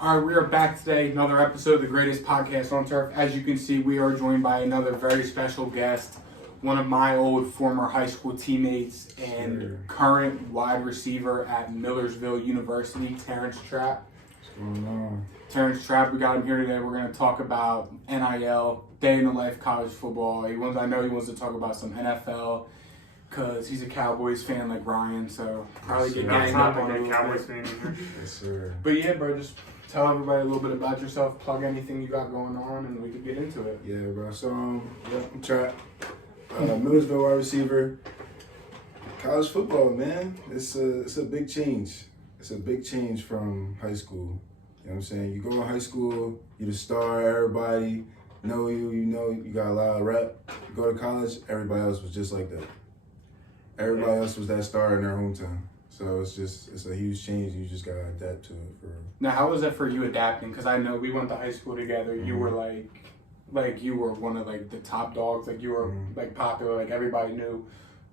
All right, we are back today. Another episode of the greatest podcast on turf. As you can see, we are joined by another very special guest, one of my old former high school teammates and current wide receiver at Millersville University, Terrence Trapp. What's going on? Terrence Trapp, we got him here today. We're going to talk about NIL, day in the life college football. I know he wants to talk about some NFL because he's a Cowboys fan like Ryan, so probably get ganged up on a Cowboys fan in here. Yes, sir. But yeah, bro, just tell everybody a little bit about yourself, plug anything you got going on, and we can get into it. Yeah, bro. So, I'm Trapp. Millersville wide receiver. College football, man. It's a big change. It's a big change from high school. You know what I'm saying? You go in high school, you're the star, everybody know you, you got a lot of rep. You go to college, everybody else was just like that. Everybody else was that star in their hometown. So it's a huge change. You just gotta adapt to it. Now, how was that for you adapting? Because I know we went to high school together. You were like you were one of like the top dogs. Like you were like popular. Like everybody knew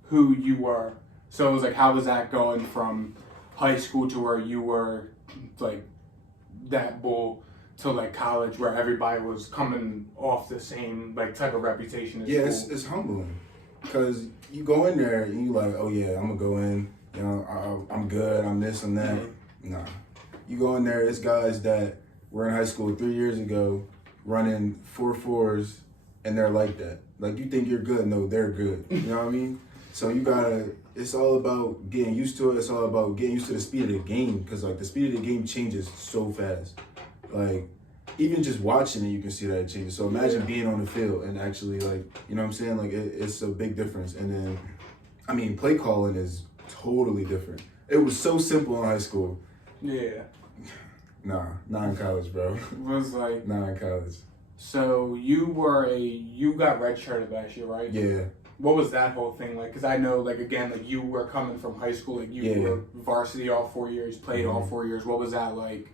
who you were. So it was like, how was that going from high school to where you were like that bull to like college, where everybody was coming off the same like type of reputation as school? It's humbling because you go in there and you like, oh yeah, I'm gonna go in. You know, I'm good. I'm this and that. Nah, you go in there. It's guys that were in high school 3 years ago, running 4.4s, and they're like that. Like you think you're good, no, they're good. You know what I mean? So you gotta. It's all about getting used to it. It's all about getting used to the speed of the game, because like the speed of the game changes so fast. Like even just watching it, you can see that it changes. So imagine being on the field and actually like, you know what I'm saying? Like it's a big difference. And then, I mean, play calling is totally different. It was so simple in high school. Yeah. Nah, not in college, bro. It was like, Not in college. so you got redshirted last year, right? Yeah. What was that whole thing like? Because I know, like, again, like you were coming from high school, like you were varsity all 4 years, played all 4 years. What was that like,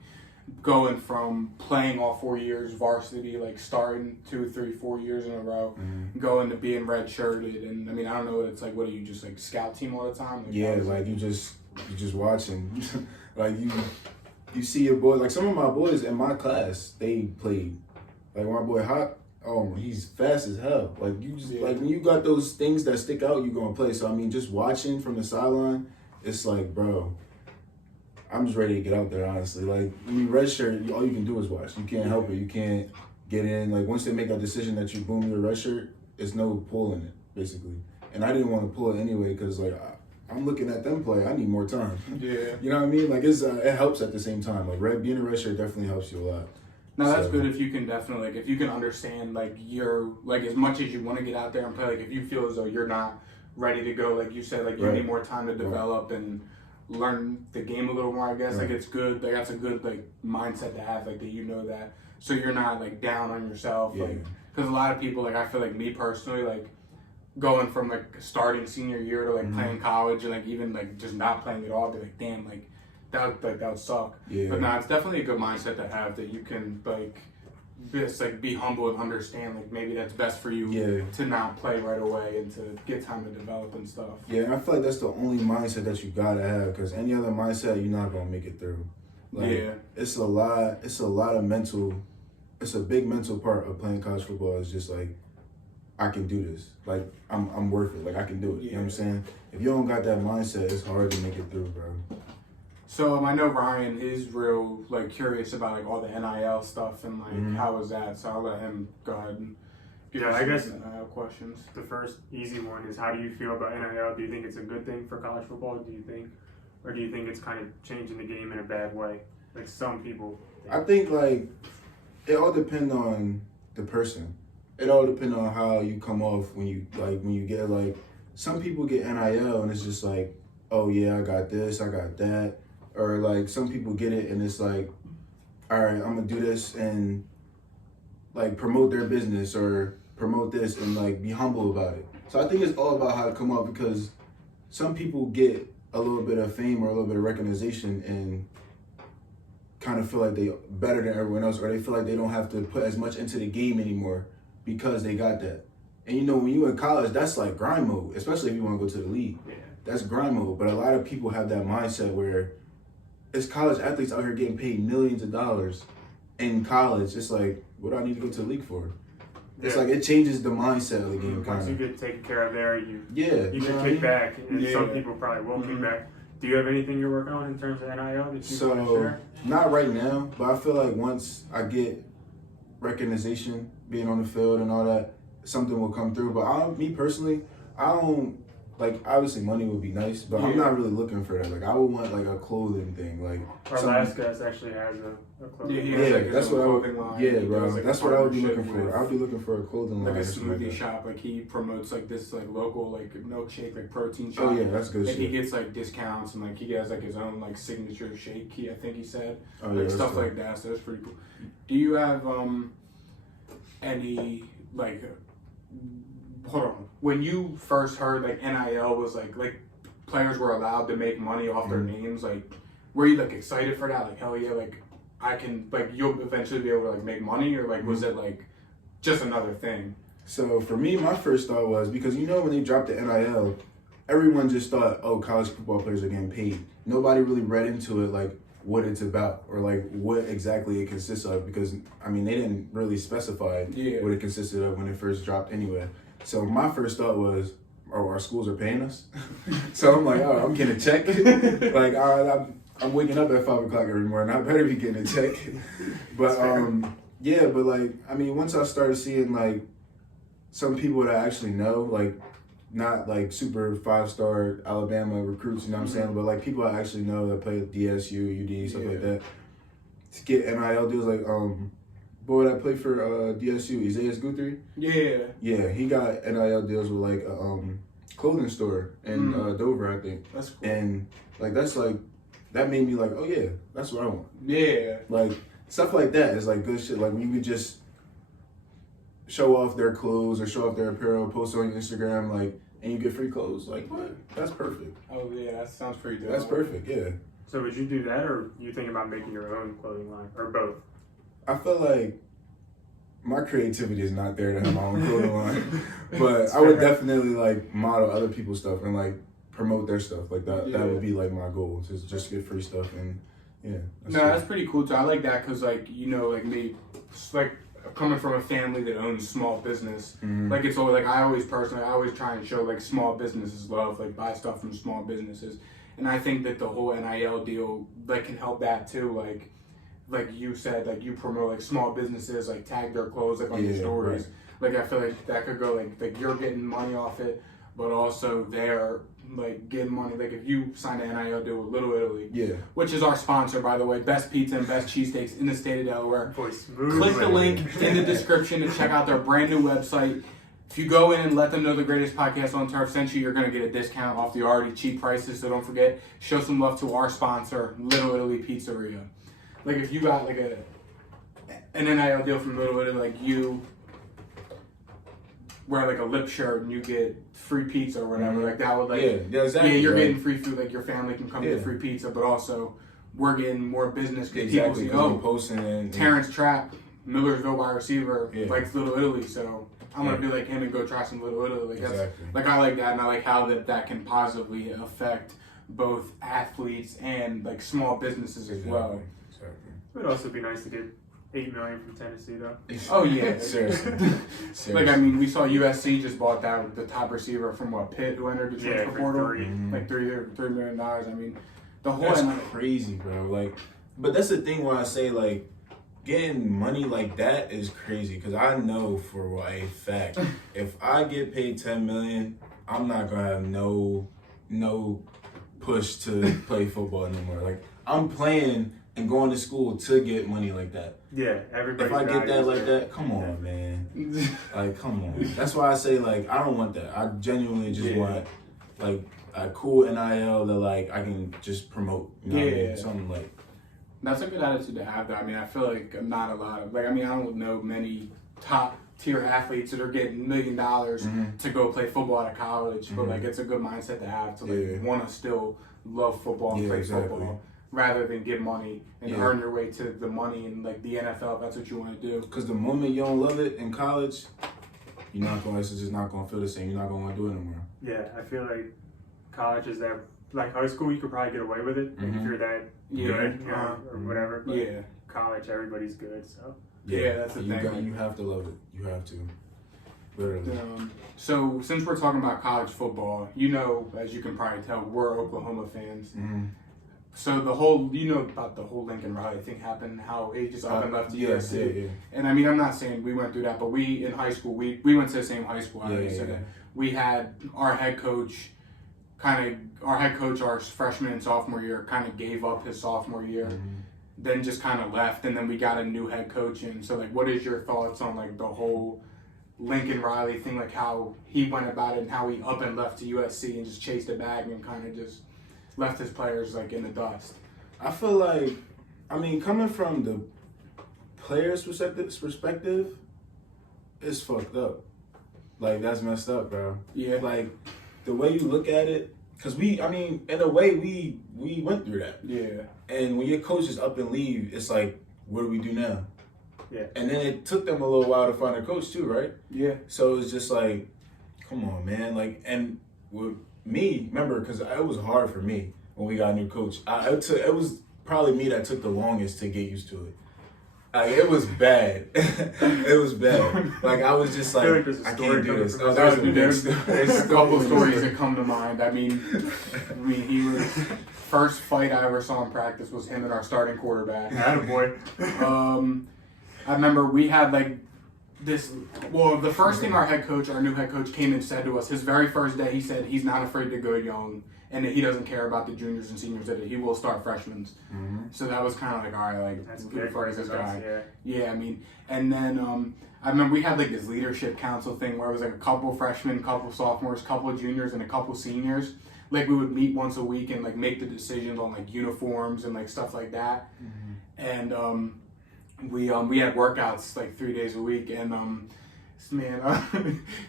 going from playing all 4 years varsity, like starting 2, 3, 4 years in a row, going to being redshirted? And I mean, I don't know what it's like. What are you, just like scout team all the time? Like, Yeah, like you just watching. Like you see your boy, like some of my boys in my class, they played. Like my boy Hawk, oh, he's fast as hell. Like you just like when you got those things that stick out, you gonna play. So I mean, just watching from the sideline, it's like, bro, I'm just ready to get out there, honestly. Like when you redshirt, all you can do is watch. You can't help it. You can't get in. Like once they make that decision that you boom your redshirt, it's no pulling it, basically. And I didn't want to pull it anyway because like I'm looking at them play. I need more time. Yeah. You know what I mean? Like it helps at the same time. Like being a redshirt definitely helps you a lot. No, that's good if you can definitely, like, if you can understand, like, you're, like, as much as you want to get out there and play, like, if you feel as though you're not ready to go, like you said, like, you need more time to develop and learn the game a little more, I guess. Like, it's good, like, that's a good, like, mindset to have, like, that you know that, so you're not, like, down on yourself, like, because a lot of people, like, I feel like me personally, like, going from, like, starting senior year to, like, playing college and, like, even, like, just not playing at all, I'd be like, damn, like, that would suck. Yeah. But it's definitely a good mindset to have, that you can like just like be humble and understand like maybe that's best for you to not play right away and to get time to develop and stuff. Yeah, and I feel like that's the only mindset that you gotta have, because any other mindset you're not gonna make it through. Like, it's a lot of mental. It's a big mental part of playing college football. It's just like, I can do this. Like I'm worth it. Like I can do it. You know what I'm saying? If you don't got that mindset, it's hard to make it through, bro. So I know Ryan is real like curious about like all the NIL stuff and like how was that? So I'll let him go ahead and get I guess NIL questions. The first easy one is, how do you feel about NIL? Do you think it's a good thing for college football? Do you think it's kind of changing the game in a bad way, like some people think? I think like it all depends on the person. It all depends on how you come off when you get like, some people get NIL and it's just like, oh yeah, I got this, I got that. Or like some people get it and it's like, all right, I'm gonna do this and like promote their business or promote this and like be humble about it. So I think it's all about how to come up, because some people get a little bit of fame or a little bit of recognition and kind of feel like they better than everyone else, or they feel like they don't have to put as much into the game anymore because they got that. And you know, when you in college, that's like grind mode, especially if you want to go to the league. Yeah. That's grind mode. But a lot of people have that mindset where it's college athletes out here getting paid millions of dollars in college. It's like, what do I need to go to the league for? It's like it changes the mindset of the game. Once you get taken care of there, you can kick back, and some people probably won't kick back. Do you have anything you're working on in terms of NIL that you want to share? Not right now, but I feel like once I get recognition, being on the field and all that, something will come through. But me personally, I don't, like, obviously money would be nice, but I'm not really looking for that. Like, I would want like a clothing thing. Like, our last guest actually has a clothing line. Yeah, that's what I would. Line. Yeah, bro. Like that's what I would be looking for. I would be looking for a clothing line. Like a smoothie shop. Like he promotes like this like local like milkshake like protein shop. Oh yeah, that's good. Like shit. he gets like discounts and like he has like his own like signature shake. I think he said like stuff like that. So that's pretty cool. Do you have any like? Hold on. When you first heard like NIL was like players were allowed to make money off their names, like were you like excited for that? Like hell yeah, like I can like you'll eventually be able to like make money, or like was it like just another thing? So for me, my first thought was because when they dropped the NIL, everyone just thought, oh, college football players are getting paid. Nobody really read into it like what it's about or like what exactly it consists of, because I mean they didn't really specify what it consisted of when it first dropped anyway. So my first thought was, oh, our schools are paying us. So I'm like, oh, I'm getting a check. Like, all right, I'm waking up at 5 o'clock every morning. I better be getting a check. But yeah, but like, I mean, once I started seeing like some people that I actually know, like not like super 5-star Alabama recruits, you know what I'm saying? But like people I actually know that play at DSU, UD, stuff like that, to get NIL deals, like boy that played for DSU, Isaiah Guthrie. Yeah, he got NIL deals with like a clothing store in Dover, I think. That's cool. And like that made me like, oh yeah, that's what I want. Yeah. Like stuff like that is like good shit. Like when you could just show off their clothes or show off their apparel, post on your Instagram, like, and you get free clothes. Like what? That's perfect. Oh yeah, that sounds pretty good. That's perfect. Yeah. So would you do that, or you think about making your own clothing line, or both? I feel like my creativity is not there to have my own clothing line, but I would definitely like model other people's stuff and like promote their stuff. Like that would be like my goal, to just get free stuff. And yeah. That's pretty cool too. I like that because like like me, like coming from a family that owns small business, like it's always like I always try and show like small businesses love, like buy stuff from small businesses, and I think that the whole NIL deal like can help that too. Like you said, like you promote like small businesses, like tag their clothes like on your stories. Right. Like I feel like that could go like you're getting money off it, but also they're like getting money. Like if you sign an NIL deal with Little Italy, which is our sponsor by the way, best pizza and best cheesesteaks in the state of Delaware. Click the link in the description and check out their brand new website. If you go in and let them know the greatest podcast on turf sent you, you're gonna get a discount off the already cheap prices. So don't forget, show some love to our sponsor, Little Italy Pizzeria. Like if you got like an NIL deal from Little Italy, like you wear like a lip shirt and you get free pizza or whatever, like that would like exactly. You're getting free food, like your family can come get free pizza, but also we're getting more business because people see posting Terrence Trapp, Millersville wide receiver, likes Little Italy, so I'm gonna be like him and go try some Little Italy. Like that's like I like that, and I like how that can positively affect both athletes and like small businesses as well. It would also be nice to get $8 million from Tennessee, though. Oh yeah, seriously. Like I mean, we saw USC just bought that the top receiver from Pitt, who entered the transfer portal, like $3 million. I mean, the whole that's crazy, bro. Like, but that's the thing where I say like getting money like that is crazy, because I know for a fact if I get paid $10 million, I'm not gonna have no push to play football anymore. Like I'm playing and going to school to get money like that. Yeah, everybody. If I get that like that, come on, man. Like, come on. That's why I say like I don't want that. I genuinely just want like a cool NIL that like I can just promote. You know what I mean? Something like. That's a good attitude to have, though. I mean, I feel like not a lot of I don't know many top tier athletes that are getting $1 million to go play football out of college, but like it's a good mindset to have to like want to still love football and play football, rather than get money and earn your way to the money in like the NFL if that's what you want to do. Because the moment you don't love it in college, it's just not going to feel the same. You're not going to want to do it anymore. Yeah, I feel like college is that like high school, you could probably get away with it if you're that good, you know, or whatever. But college, everybody's good, so. Yeah, that's the you thing. You have to love it. You have to. Literally. So since we're talking about college football, you know, as you can probably tell, we're Oklahoma fans. Mm-hmm. So about the whole Lincoln Riley thing happened, how he just up and left USC. Yeah. And I mean, I'm not saying we went through that, but we in high school, we went to the same high school. We had our head coach, our freshman and sophomore year, kind of gave up his sophomore year, then just kind of left, and then we got a new head coach in. So like, what is your thoughts on like the whole Lincoln Riley thing, like how he went about it and how he up and left to USC and just chased a bag and kind of just left his players like in the dust? I feel like, I mean, coming from the player's perspective, it's fucked up. Like, that's messed up, bro. Yeah. Like, the way you look at it, because in a way, we went through that. Yeah. And when your coach is up and leave, it's like, what do we do now? Yeah. And then it took them a little while to find a coach too, right? Yeah. So it's just like, come on, man. Like, and with me, remember, because it was hard for me when we got a new coach. It was probably me that took the longest to get used to it. Like, it was bad. It was bad. Like, I was just like, I can't do this. There's a couple of stories that come to mind. I mean, he was first fight I ever saw in practice was him and our starting quarterback. Attaboy. I remember we had like this. Well, the first thing our new head coach came and said to us, his very first day, he said he's not afraid to go young and that he doesn't care about the juniors and seniors, that he will start freshmen. So that was kind of like, all right, like, That's who the fuck is this guy? Yeah. I mean, and then I remember we had like this leadership council thing where it was like a couple freshmen, couple sophomores, couple juniors, and a couple seniors. Like, we would meet once a week and like make the decisions on like uniforms and like stuff like that. And we had workouts like 3 days a week, and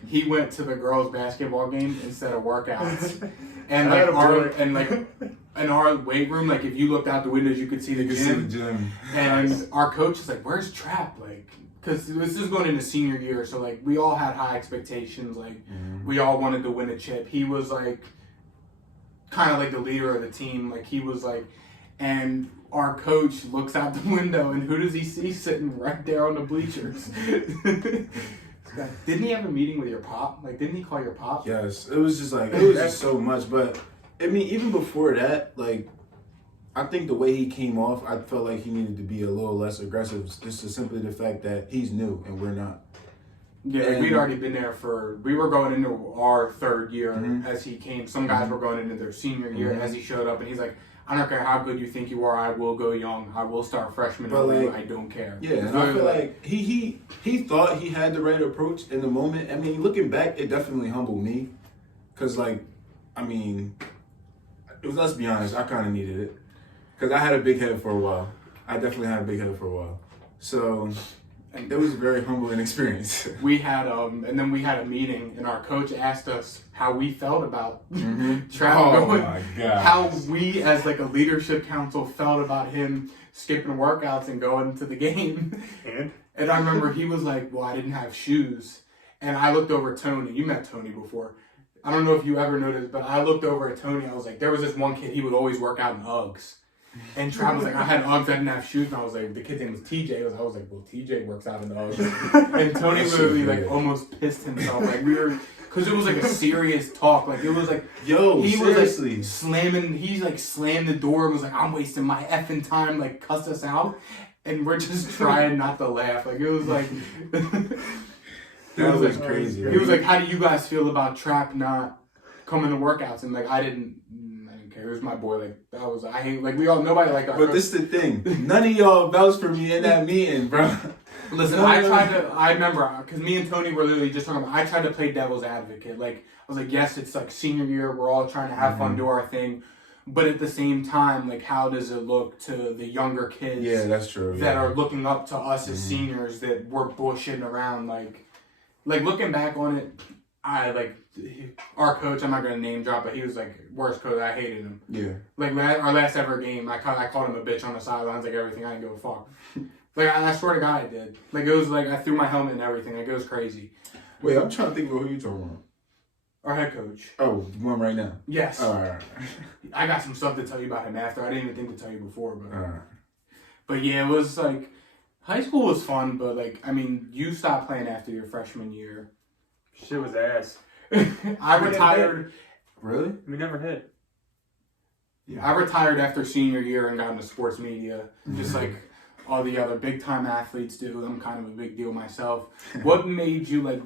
he went to the girls' basketball game instead of workouts. And like in our weight room, like if you looked out the windows, you could see the gym. And our coach is like, "Where's Trapp?" Like, because this is going into senior year, so like we all had high expectations. Like we all wanted to win a chip. He was like kind of like the leader of the team. Like he was like, and our coach looks out the window, and who does he see sitting right there on the bleachers? Didn't he have a meeting with your pop? Like, didn't he call your pop? Yes, it was just like, it was just so much. But I mean, even before that, like, I think the way he came off, I felt like he needed to be a little less aggressive, just to simply the fact that he's new and we're not. Yeah, like we'd already been there we were going into our third year as he came. Some guys were going into their senior year as he showed up, and he's like, I don't care how good you think you are, I will go young. I will start freshman over you. I don't care. Yeah, and I feel like he thought he had the right approach in the moment. I mean, looking back, it definitely humbled me. Because, like, I mean, let's be honest, I kind of needed it. Because I had a big head for a while. I definitely had a big head for a while. So it was a very humbling experience. We had and then we had a meeting, and our coach asked us how we felt about Trapp going. Oh my God. How we, as like a leadership council, felt about him skipping workouts and going to the game. And I remember he was like, "Well, I didn't have shoes," and I looked over at Tony. You met Tony before. I don't know if you ever noticed, but I looked over at Tony. I was like, there was this one kid, he would always work out in Uggs. And Trapp was like, I had Uggs, I didn't have shoes. And I was like, the kid's name was TJ. I was like, well, TJ works out in Uggs. And Tony literally like almost pissed himself. Like because it was like a serious talk. Like it was like, yo, he seriously. was like he like slammed the door and was like, I'm wasting my effing time, like cussed us out. And we're just trying not to laugh. Like it was like, that was crazy. He was like, how do you guys feel about Trapp not coming to workouts? And like, I didn't care. It was my boy. Like, nobody liked our But coach. This is the thing. None of y'all vouched for me in that meeting, bro. Listen, I remember, because me and Tony were literally just talking about, I tried to play devil's advocate. Like, I was like, yes, it's like senior year. We're all trying to have fun, do our thing. But at the same time, like, how does it look to the younger kids? Yeah, that's true. That are looking up to us as seniors that we're bullshitting around. Like looking back on it, our coach, I'm not going to name drop, but he was like, worst coach. I hated him. Yeah. Like our last ever game, I called him a bitch on the sidelines, like everything. I didn't give a fuck. Like I swear to God I did. Like it was like I threw my helmet and everything. Like it was crazy. Wait, I'm trying to think about who you talking about. Our head coach. Oh, the one right now. Yes. All right. I got some stuff to tell you about him after. I didn't even think to tell you before, but. All right. But yeah, it was like high school was fun, but like I mean, you stopped playing after your freshman year. Shit was ass. I retired. Really? We never hit. Yeah, I retired after senior year and got into sports media, just like all the other big time athletes do. I'm kind of a big deal myself. What made you like?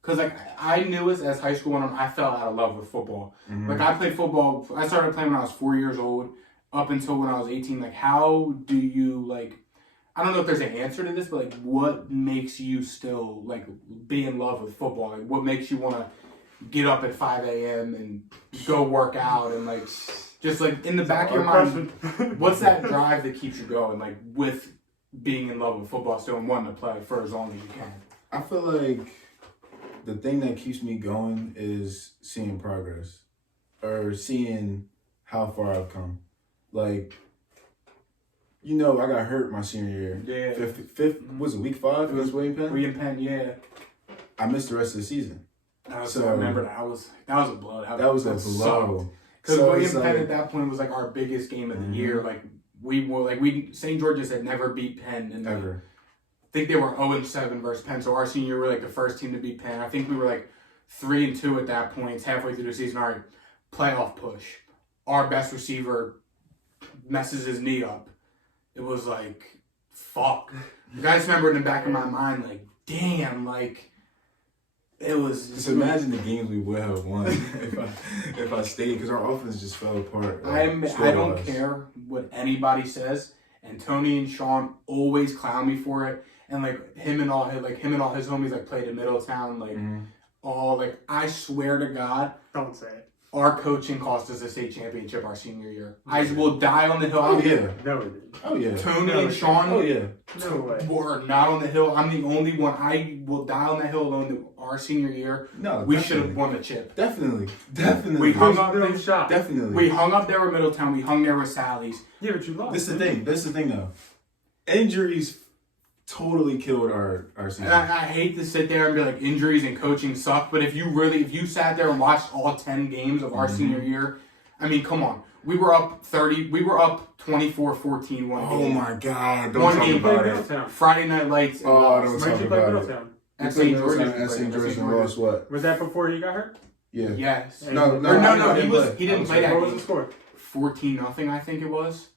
Because like I knew as high school went on, I fell out of love with football. Mm-hmm. Like I played football. I started playing when I was 4 years old, up until when I was 18. Like how do you like? I don't know if there's an answer to this, but like what makes you still like be in love with football? Like what makes you want to get up at 5 a.m. and go work out and like just like in the back of your mind, what's that drive that keeps you going? Like with being in love with football still and wanting to play for as long as you can. I feel like the thing that keeps me going is seeing progress or seeing how far I've come. Like, you know, I got hurt my senior year. Yeah. Fifth was it week 5 against William Penn? William Penn, yeah. I missed the rest of the season. I remember that was a blow. That was a blow. Because So William it's Penn like- at that point was like our biggest game of the year. Like St. George's had never beat Penn and Ever. I think they were 0-7 versus Penn. So our senior year we were like the first team to beat Penn. I think we were like 3-2 at that point. It's halfway through the season. All right, playoff push. Our best receiver messes his knee up. It was like, fuck. Like, I just remember in the back of my mind, like, damn, like, it was. Just imagine the games we would have won if I stayed, because our offense just fell apart. I don't care what anybody says, and Tony and Sean always clown me for it. And like him and all his homies like played in Middletown, like all like I swear to God, Don't say it. our coaching cost us a state championship our senior year. I will die on the hill. Oh yeah. No, it didn't. Oh yeah. Tony and Sean Oh yeah. No way. were not on the hill. I'm the only one. I will die on the hill alone that our senior year. No, We should have won the chip. Definitely. We hung up Their there. own shot. Definitely. We hung up there with Middletown. We hung there with Sally's. Yeah, but you lost. This is the thing though. Injuries totally killed our season. And I hate to sit there and be like injuries and coaching suck, but if you sat there and watched all 10 games of our senior year, I mean, come on. We were up 24-14 one Oh game. my God! Don't One talk game. about it. Middletown. Friday Night Lights. Oh, don't Where'd talk you play about it. Middletown? At St. George's. At St. George's and lost what? Was that before you got hurt? Yeah. Yes. No, Or no, I he didn't play that What was game. the score? 14-0, I think it was.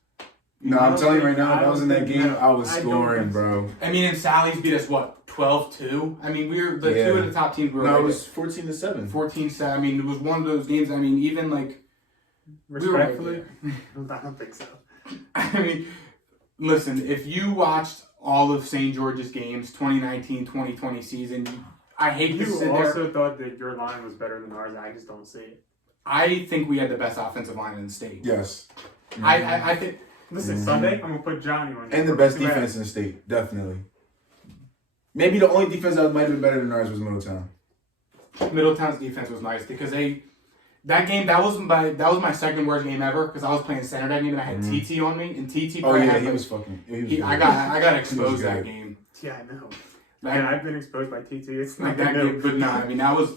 No, I'm telling you right now, if I was in that don't game, think- I was I don't scoring, think so. bro. I mean, and Sally's beat us, what, 12-2? I mean, we were the Yeah. two of the top teams. We were No, it like was 14-7. 14-7. I mean, it was one of those games. I mean, even like. we were right Respectfully, there. I don't think so. I mean, listen, if you watched all of St. George's games, 2019-2020 season, I hate to You sit also there. thought that your line was better than ours. I just don't see it. I think we had the best offensive line in the state. Yes. I think. Listen, Sunday, I'm going to put Johnny on you. And the best Too bad. defense in the state, definitely. Maybe the only defense that might have been better than ours was Middletown. Middletown's defense was nice because that was my second worst game ever because I was playing center that game and I had TT on me and TT. Oh yeah, had, he like, was fucking. I got exposed that good. game. Yeah, I know. Like, And I've been exposed by TT. It's like not that that game, but no, I mean that was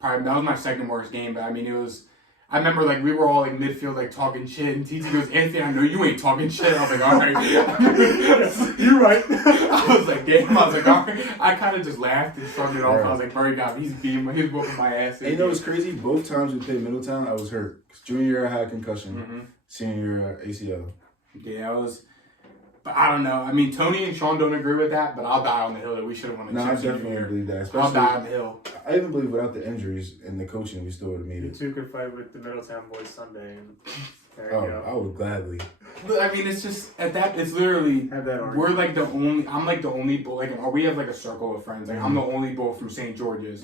my second worst game. But I mean it was. I remember like we were all like midfield like talking shit and TT goes, Anthony, I know you ain't talking shit. I was like, all right. You're right. I was like, damn. I was like, all right. I kind of just laughed and shrugged it off. I was like, bro, he's whooping my ass. And you know what's crazy? Both times we played Middletown, I was hurt. 'Cause junior year I had a concussion. Senior year ACL. Yeah, I was. But I don't know. I mean, Tony and Sean don't agree with that, but I'll die on the hill that we should have won the No, I chip senior definitely year. believe that. I'll Especially, die on the hill. I even believe without the injuries and the coaching, we still would have made You it. two could fight with the Middletown boys Sunday. And there you Oh, go. I would gladly. But I mean, it's just at that. It's literally Have that argument. we're like the only. I'm like the only boy. Like we have like a circle of friends. Like I'm the only boy from St. George's.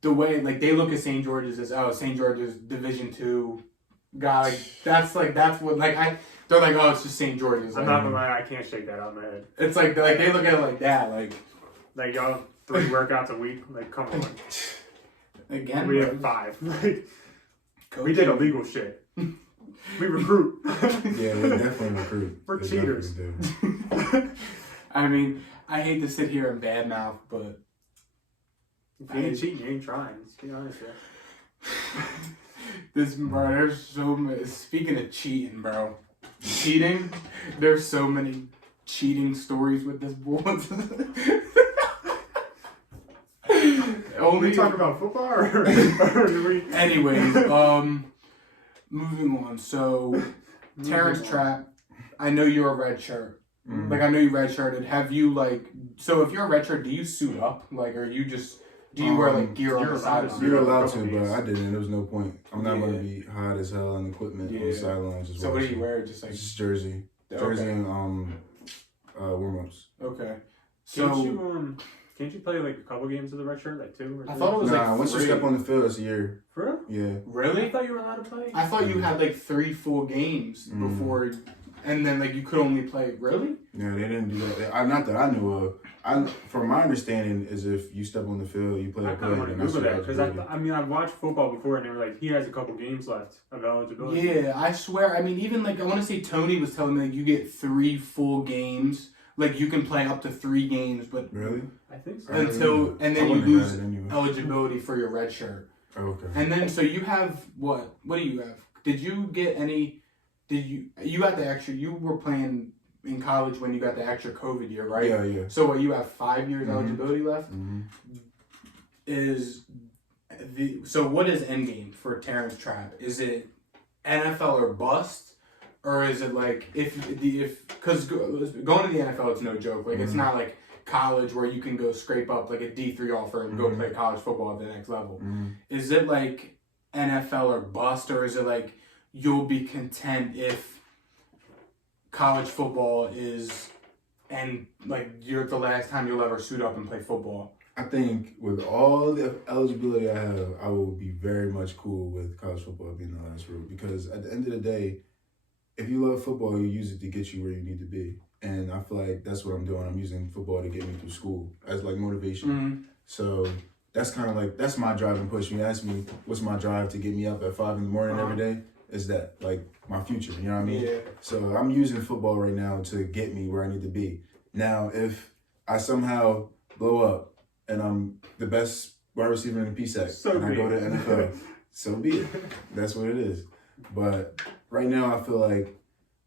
The way like they look at St. George's as St. George's Division II guy. Like that's what like they're like it's just St. George's. I'm Like, not gonna lie, I can't shake that out of my head. it's like they look at it like that. Like y'all 3 workouts a week. Like come on, Again, we bro, have 5. Like coaching. we did illegal shit. We recruit. Yeah, they definitely recruit. We're They cheaters. definitely do. I mean, I hate to sit here and badmouth, but If you ain't cheating, you ain't trying. Let's be honest here. Bro, there's so many. Speaking of cheating, bro. Cheating? There's so many cheating stories with this boy. We talk about football or Anyways, moving on. So, Terrence Trapp, I know you're a red shirt. Mm-hmm. Like, I know you redshirted. Have you, like, so if you're a red shirt, do you suit up? Like, or you just, do you wear, like, gear on the sideline? You're allowed to, but I didn't. There was no point. I'm not going to be hot as hell on equipment on the sideline. So what do you wear? Just, like... Just jersey. Jersey and warm-ups. Okay. So... Can't you play like a couple games of the red shirt, like 2 or 3? I thought it was once you step on the field, it's a year. For real? Yeah. Really? I thought you were allowed to play. I thought you had like 3 full games before, and then like you could only play. Really? Yeah, they didn't do that. Not that I knew of. From my understanding, is if you step on the field, you play a play. I want to Google that because I've watched football before, and they were like, he has a couple games left of eligibility. Yeah, I swear. I mean, even like I want to say Tony was telling me like you get 3 full games. Like you can play up to 3 games, but really, I think so. And then you lose eligibility for your red shirt. Okay. And then so you have what? What do you have? Did you get any? You got the extra? You were playing in college when you got the extra COVID year, right? Yeah. So what? You have 5 years eligibility left. So what is endgame for Terrence Trapp? Is it NFL or bust? Or is it like because going to the NFL, it's no joke. Like it's not like college where you can go scrape up like a D3 offer and go play college football at the next level. Is it like NFL or bust, or is it like you'll be content if college football is and like you're the last time you'll ever suit up and play football? I think with all the eligibility I have, I will be very much cool with college football being the last route, because at the end of the day, if you love football, you use it to get you where you need to be. And I feel like that's what I'm doing. I'm using football to get me through school as like motivation. So that's kind of like, that's my drive and push. You ask me, what's my drive to get me up at 5 in the morning every day? Is that like my future? You know what I mean? Yeah. So I'm using football right now to get me where I need to be. Now, if I somehow blow up and I'm the best wide receiver in the PSAC and I go to the NFL, so be it. That's what it is. But right now, I feel like,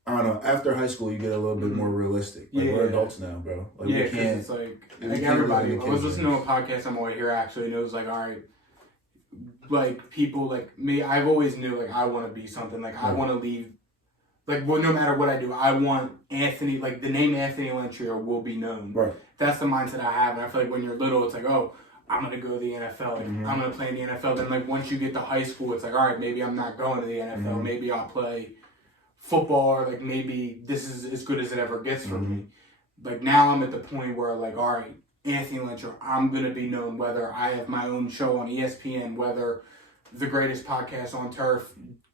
I don't know, after high school, you get a little bit more realistic. Like, we're adults now, bro. Like, yeah, because it's like everybody. I was listening to a podcast on my way here, actually, and it was like, all right, like, people like me, I've always knew, like, I want to be something. Like, I want to leave, like, well, no matter what I do, I want Anthony, like, the name Anthony Lentrio will be known. Right. That's the mindset I have, and I feel like when you're little, it's like, oh, I'm going to go to the NFL. Like, I'm going to play in the NFL. Then, like, once you get to high school, it's like, all right, maybe I'm not going to the NFL. Maybe I'll play football, or, like, maybe this is as good as it ever gets for me. Like, now I'm at the point where, like, all right, Anthony Lyncher, I'm going to be known whether I have my own show on ESPN, whether the greatest podcast on turf,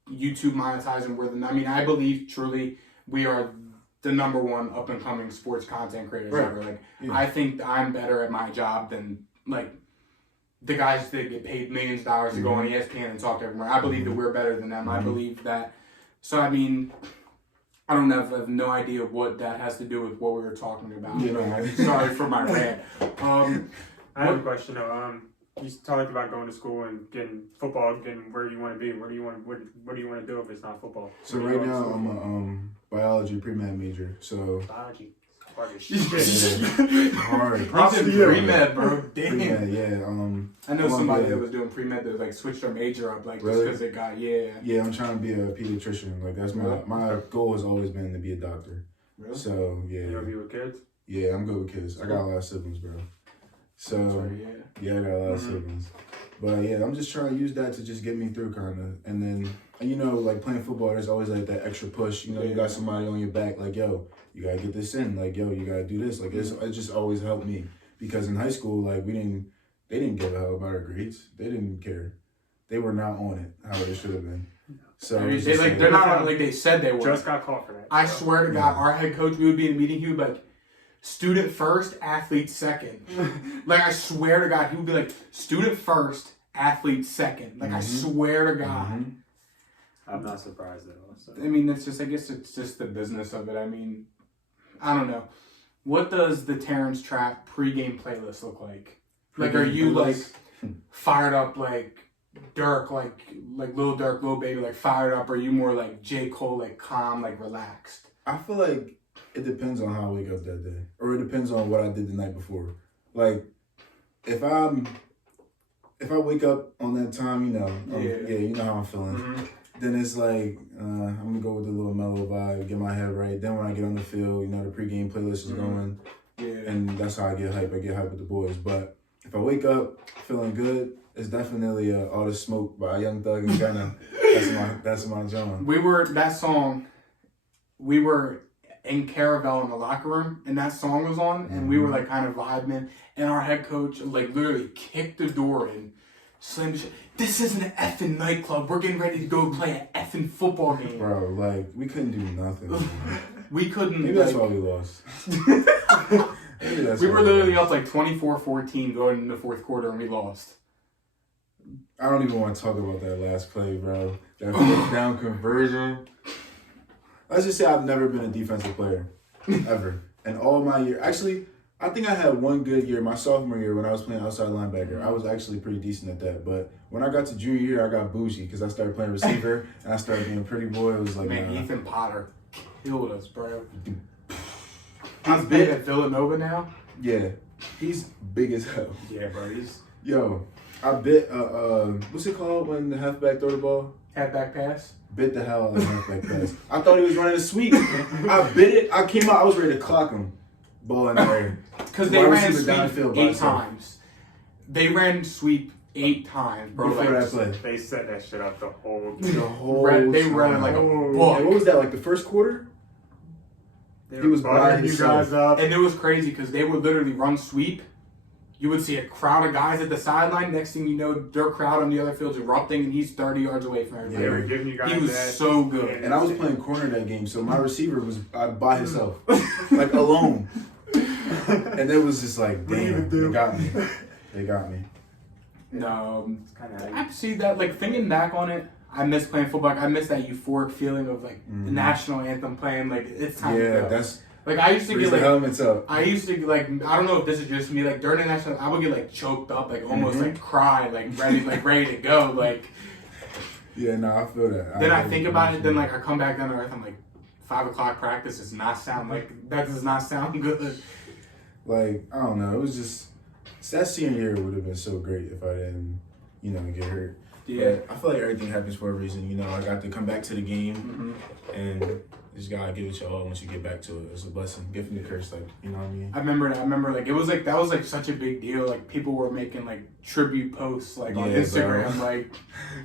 YouTube monetizing, I believe, truly, we are the number 1 up-and-coming sports content creators ever. Like, I think I'm better at my job than, like, the guys that get paid millions of dollars to go on ESPN and talk to everyone. I believe that we're better than them. I believe that. So, I mean, I don't know. I have no idea what that has to do with what we were talking about. Sorry for my rant. I have a question though. You talked about going to school and getting football, getting where you want to be. What do you want to do if it's not football? So right now I'm a biology pre-med major. So biology. Hard. Pre-med, bro. Damn. Pre-med, yeah. I know somebody that was doing pre-med that like switched their major up, like just because it got Yeah, I'm trying to be a pediatrician. Like that's my goal has always been to be a doctor. Really? So yeah. You gonna be with kids? Yeah, I'm good with kids. I got a lot of siblings, bro. So yeah, I got a lot of siblings. But yeah, I'm just trying to use that to just get me through, kind of. And then, you know, like playing football, there's always like that extra push. You know, you got somebody on your back, like, yo, you gotta get this in. Like, yo, you gotta do this. Like, it just always helped me, because in high school, like, they didn't give a hell about our grades. They didn't care. They were not on it how it should have been. So I mean, they're not on it like they said they were. Just got caught for that. I swear to God, our head coach, we would be in a meeting, he would be like, student first, athlete second. Like, I swear to God, he would be like, student first, athlete second. Like, I swear to God. I'm not surprised at all. So. I mean, I guess it's just the business of it. I mean, I don't know. What does the Terrence Trapp pregame playlist look like? Like, are you like, fired up like Dirk, like Lil Durk, Lil Baby, like fired up? Or are you more like J. Cole, like calm, like relaxed? I feel like it depends on how I wake up that day, or it depends on what I did the night before. Like if I wake up on that time, you know how I'm feeling. Mm-hmm. Then it's like I'm gonna go with the little mellow vibe, get my head right. Then when I get on the field, you know, the pregame playlist is going, and that's how I get hype. I get hype with the boys. But if I wake up feeling good, it's definitely All the Smoke by Young Thug and Gunna. That's my genre. We were in Caravel in the locker room, and that song was on, and we were like kind of vibing, and our head coach like literally kicked the door in, slammed the shit. This isn't an effing nightclub. We're getting ready to go play an effing football game. Bro, like, we couldn't do nothing. We couldn't. Maybe that's why we lost. We were literally up like 24-14 going into the fourth quarter, and we lost. I don't even want to talk about that last play, bro. That fourth down conversion. Let's just say I've never been a defensive player, ever. And all my year, actually, I think I had one good year, my sophomore year when I was playing outside linebacker. I was actually pretty decent at that. But when I got to junior year, I got bougie because I started playing receiver and I started being a pretty boy. It was like, man, nah. Ethan Potter killed us, bro. He's big at Villanova now. Yeah, he's big as hell. Yeah, bro. Yo, I bit, what's it called when the halfback throw the ball? Halfback pass. Bit the hell out of the halfback pass. I thought he was running a sweep. I bit it. I came out. I was ready to clock him. Ball in the air. Because they ran sweep 8 times. They ran sweep 8 times, bro. Before that play. They set that shit up the whole They ran it like a book. And what was that, like the first quarter? He was buttering by you himself. guys up. And it was crazy because they would literally run sweep. You would see a crowd of guys at the sideline. Next thing you know, their crowd on the other field's erupting, and he's 30 yards away from everybody. They were giving you guys He was that. so good. And I was playing corner that game, so my receiver was by himself, like alone. And it was just like, damn, they got me. They got me. No, It's kind of I see that. Like thinking back on it, I miss playing football. I miss that euphoric feeling of like the national anthem playing. Like it's time to go. That's like I used to raise get the like helmets up. I used to like I don't know if this is just me. Like during the national, I would get like choked up, like almost like cry, like ready to go. Like Yeah, no, I feel that. then I think about it. Then like I come back down to earth. I'm like 5 o'clock practice does not sound like that. Does not sound good. Like, I don't know. It was just that senior year would have been so great if I didn't, get hurt. Yeah. But I feel like everything happens for a reason. I got to come back to the game, and you just gotta give it your all once you get back to it. It's a blessing, gift and the curse, like you know what I mean. I remember like it was like that was like such a big deal. Like people were making like tribute posts like on Instagram, bro. like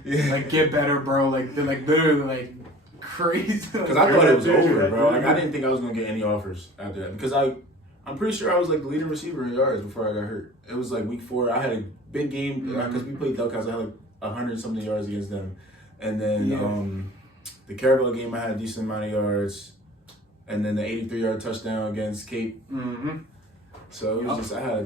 Yeah. like get better, bro. Like they're like literally like crazy. Because I thought it was over, bro. Like I didn't think I was gonna get any offers after that because I'm pretty sure I was like the leading receiver in yards before I got hurt. It was like week 4. I had a big game because we played Delcas. I had like 100-something yards against them, and then the Caravel game I had a decent amount of yards, and then the 83-yard touchdown against Cape. So it was just I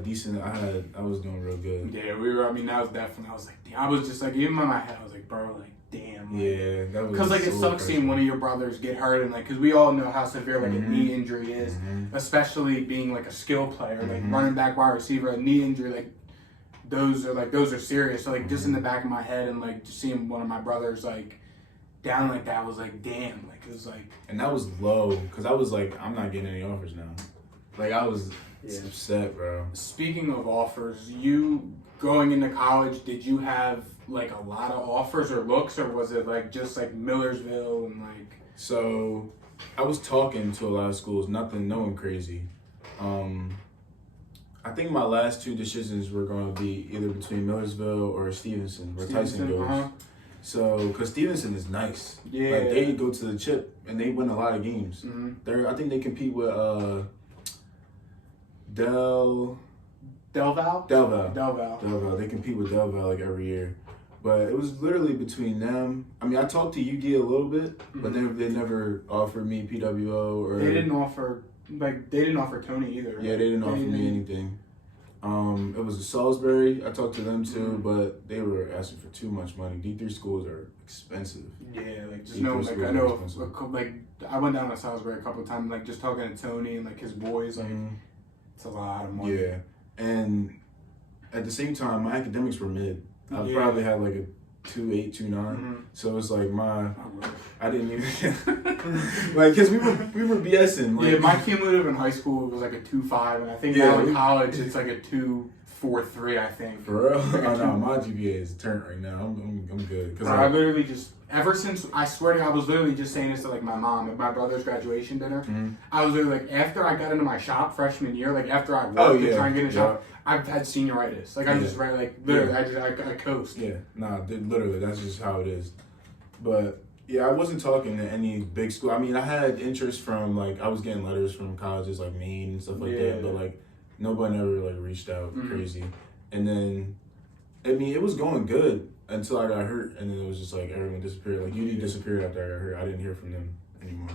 was doing real good. Yeah, we were. I mean, that was definitely. I was like, damn. I was just like, even in my head, I was like, bro, like, damn. Like, Yeah, that was because like it so sucks seeing one of your brothers get hurt, and like, because we all know how severe like a knee injury is, especially being like a skill player, like running back, wide receiver, a knee injury, like those are serious. So like, just in the back of my head, and like just seeing one of my brothers like down like that was like, damn. Like it was like, and that was low because I was like, I'm not getting any offers now. Like I was upset, bro. Speaking of offers, you going into college, did you have like a lot of offers or looks, or was it like just like Millersville and like? So I was talking to a lot of schools, no one crazy. I think my last 2 decisions were going to be either between Millersville or Stevenson, where Tyson goes. So, because Stevenson is nice. Yeah. Like, they go to the chip, and they win a lot of games. I think they compete with Del Val. They compete with Del Val, like, every year. But it was literally between them. I mean, I talked to UD a little bit, but they never offered me PWO or... They didn't offer Tony either. Right? Yeah, they didn't offer me anything. It was Salisbury. I talked to them too, but they were asking for too much money. D3 schools are expensive. Yeah, like just know, like I know, like I went down to Salisbury a couple of times, like just talking to Tony and like his boys, like it's a lot of money. Yeah, and at the same time, my academics were mid. I Yeah. probably had like a 2.8, 2.9. So it's like I didn't even like because we were BSing. Like, yeah, my cumulative in high school was like a 2.5, and I think now in college it's like a 2.43. I think. For real? Oh no, my GPA is turned right now. I'm good. Cause I literally just ever since I swear to God, I was literally just saying this to like my mom at my brother's graduation dinner. I was literally like, after I got into my shop freshman year, like after I worked to try and get in a shop, I've had senioritis. Like I'm just right, like literally, I coast. Yeah, nah, literally, that's just how it is. But yeah, I wasn't talking to any big school. I mean, I had interest from like I was getting letters from colleges like Maine and stuff like that, but like nobody ever like reached out crazy. And then, I mean, it was going good until I got hurt, and then it was just like everyone disappeared. Like UD disappeared after I got hurt. I didn't hear from them anymore.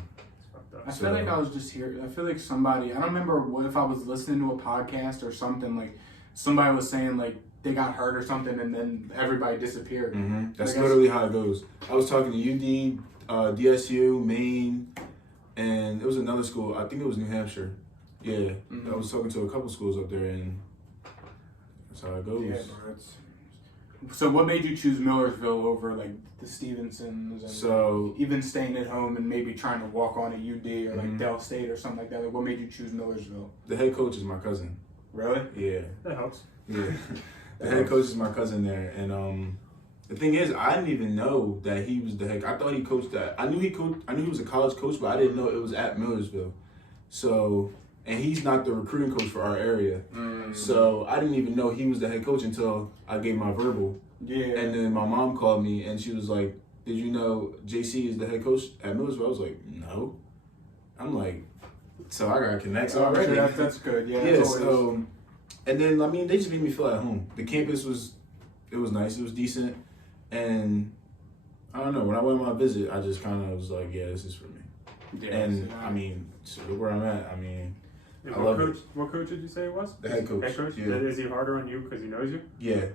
I feel like I was just here. I feel like somebody. I don't remember what if I was listening to a podcast or something. Like somebody was saying like they got hurt or something, and then everybody disappeared. That's literally how it goes. I was talking to UD, DSU, Maine, and it was another school. I think it was New Hampshire. Yeah, I was talking to a couple schools up there, and that's how it goes. Yeah, bro, so what made you choose Millersville over like the Stevensons and so even staying at home and maybe trying to walk on a UD or like Dell State or something like that? Like what made you choose Millersville? The head coach is my cousin. Really? Yeah. That helps. Yeah. The head coach is my cousin there, and the thing is, I didn't even know that he was the head. I thought he coached that. I knew he was a college coach, but I didn't know it was at Millersville. So, and he's not the recruiting coach for our area. So I didn't even know he was the head coach until I gave my verbal. Yeah. And then my mom called me and she was like, "Did you know JC is the head coach at Millersville?" I was like, "No." I'm like, so I got connects already. That's good. Yeah. Yeah. So, and then I mean, they just made me feel at home. The campus was nice. It was decent, and I don't know. When I went on my visit, I just kind of was like, "Yeah, this is for me." Yeah, and I mean, so where I'm at, I mean, I love it. What coach did you say it was? The head coach. Head coach? Yeah. Is he harder on you because he knows you? Yeah,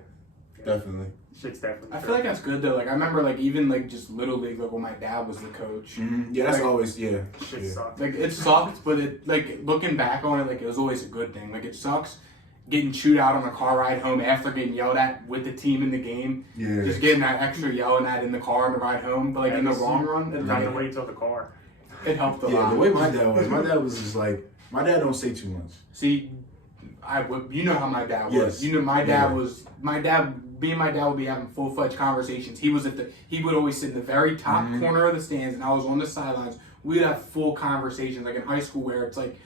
definitely. Shit's definitely. I feel like that's good though. Like I remember, like even like just little league, like when my dad was the coach. Yeah, that's like, always Shit sucked. Like it sucked, but it like looking back on it, like it was always a good thing. Like it sucks getting chewed out on a car ride home after getting yelled at with the team in the game. Yeah. Just getting that extra yelling at in the car on the ride home. But like in the long run, Not to wait till the car. It helped a lot. Yeah, the way my dad was just like, my dad don't say too much. See, you know how my dad was. Yes. You know my dad was, me and my dad would be having full-fledged conversations. He would always sit in the very top corner of the stands and I was on the sidelines. We'd have full conversations, like in high school where it's like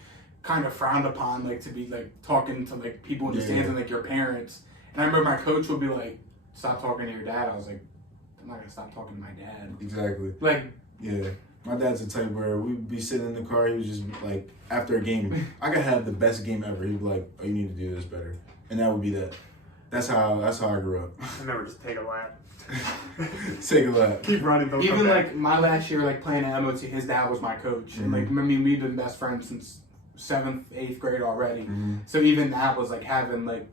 kind of frowned upon, like to be like talking to like people in the stands and like your parents. And I remember my coach would be like, "Stop talking to your dad." I was like, "I'm not gonna stop talking to my dad." Exactly. Like, yeah. My dad's the type where we'd be sitting in the car, he was just like, after a game, I could have the best game ever. He'd be like, "Oh, you need to do this better." And that would be that. That's how I grew up. I never just take a lap. Take a lap. Keep running. Don't even come back. like my last year, like playing at MOT, his dad was my coach. And like, I mean, we've been best friends since 7th, 8th grade already. So even that was like having like,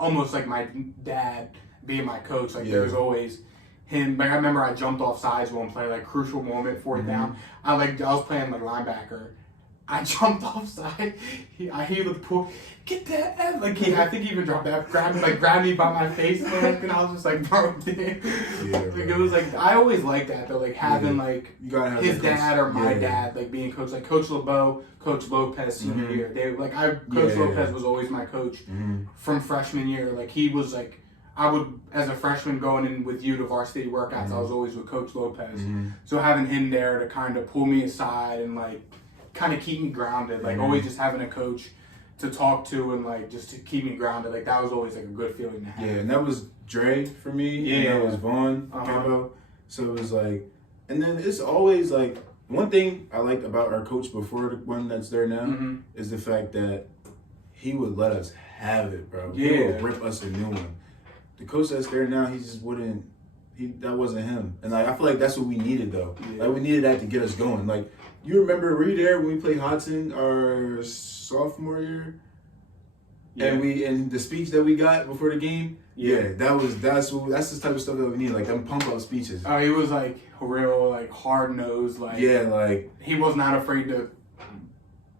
almost like my dad being my coach. Like there was always him. Like I remember I jumped off sides one play, like crucial moment, 4th down. I was playing like linebacker. I jumped offside. He would pull, "Get that F!" Like I think he even dropped that, grabbed me by my face, and I was just like, "Bro, damn." Like it was like I always liked that though, like having like you gotta have his dad or my dad, like being coach, like Coach LeBeau, Coach Lopez senior year. They like Coach Lopez was always my coach from freshman year. Like he was like. I would, as a freshman going in with you to varsity workouts, I was always with Coach Lopez. So having him there to kind of pull me aside and like kind of keep me grounded, like always just having a coach to talk to and like just to keep me grounded, like that was always like a good feeling to have. Yeah, and that was Dre for me, and that was Vaughn Campbell. So it was like, and then it's always like, one thing I liked about our coach before the one that's there now is the fact that he would let us have it, bro. He would rip us a new one. The coach that's there now, he just wouldn't. That wasn't him, and like I feel like that's what we needed though. Like we needed that to get us going. Like you remember, were you there when we played Hodson our sophomore year? And the speech that we got before the game. That's the type of stuff that we need. Like them pump up speeches. Oh, he was like real, like hard nosed, like like he was not afraid to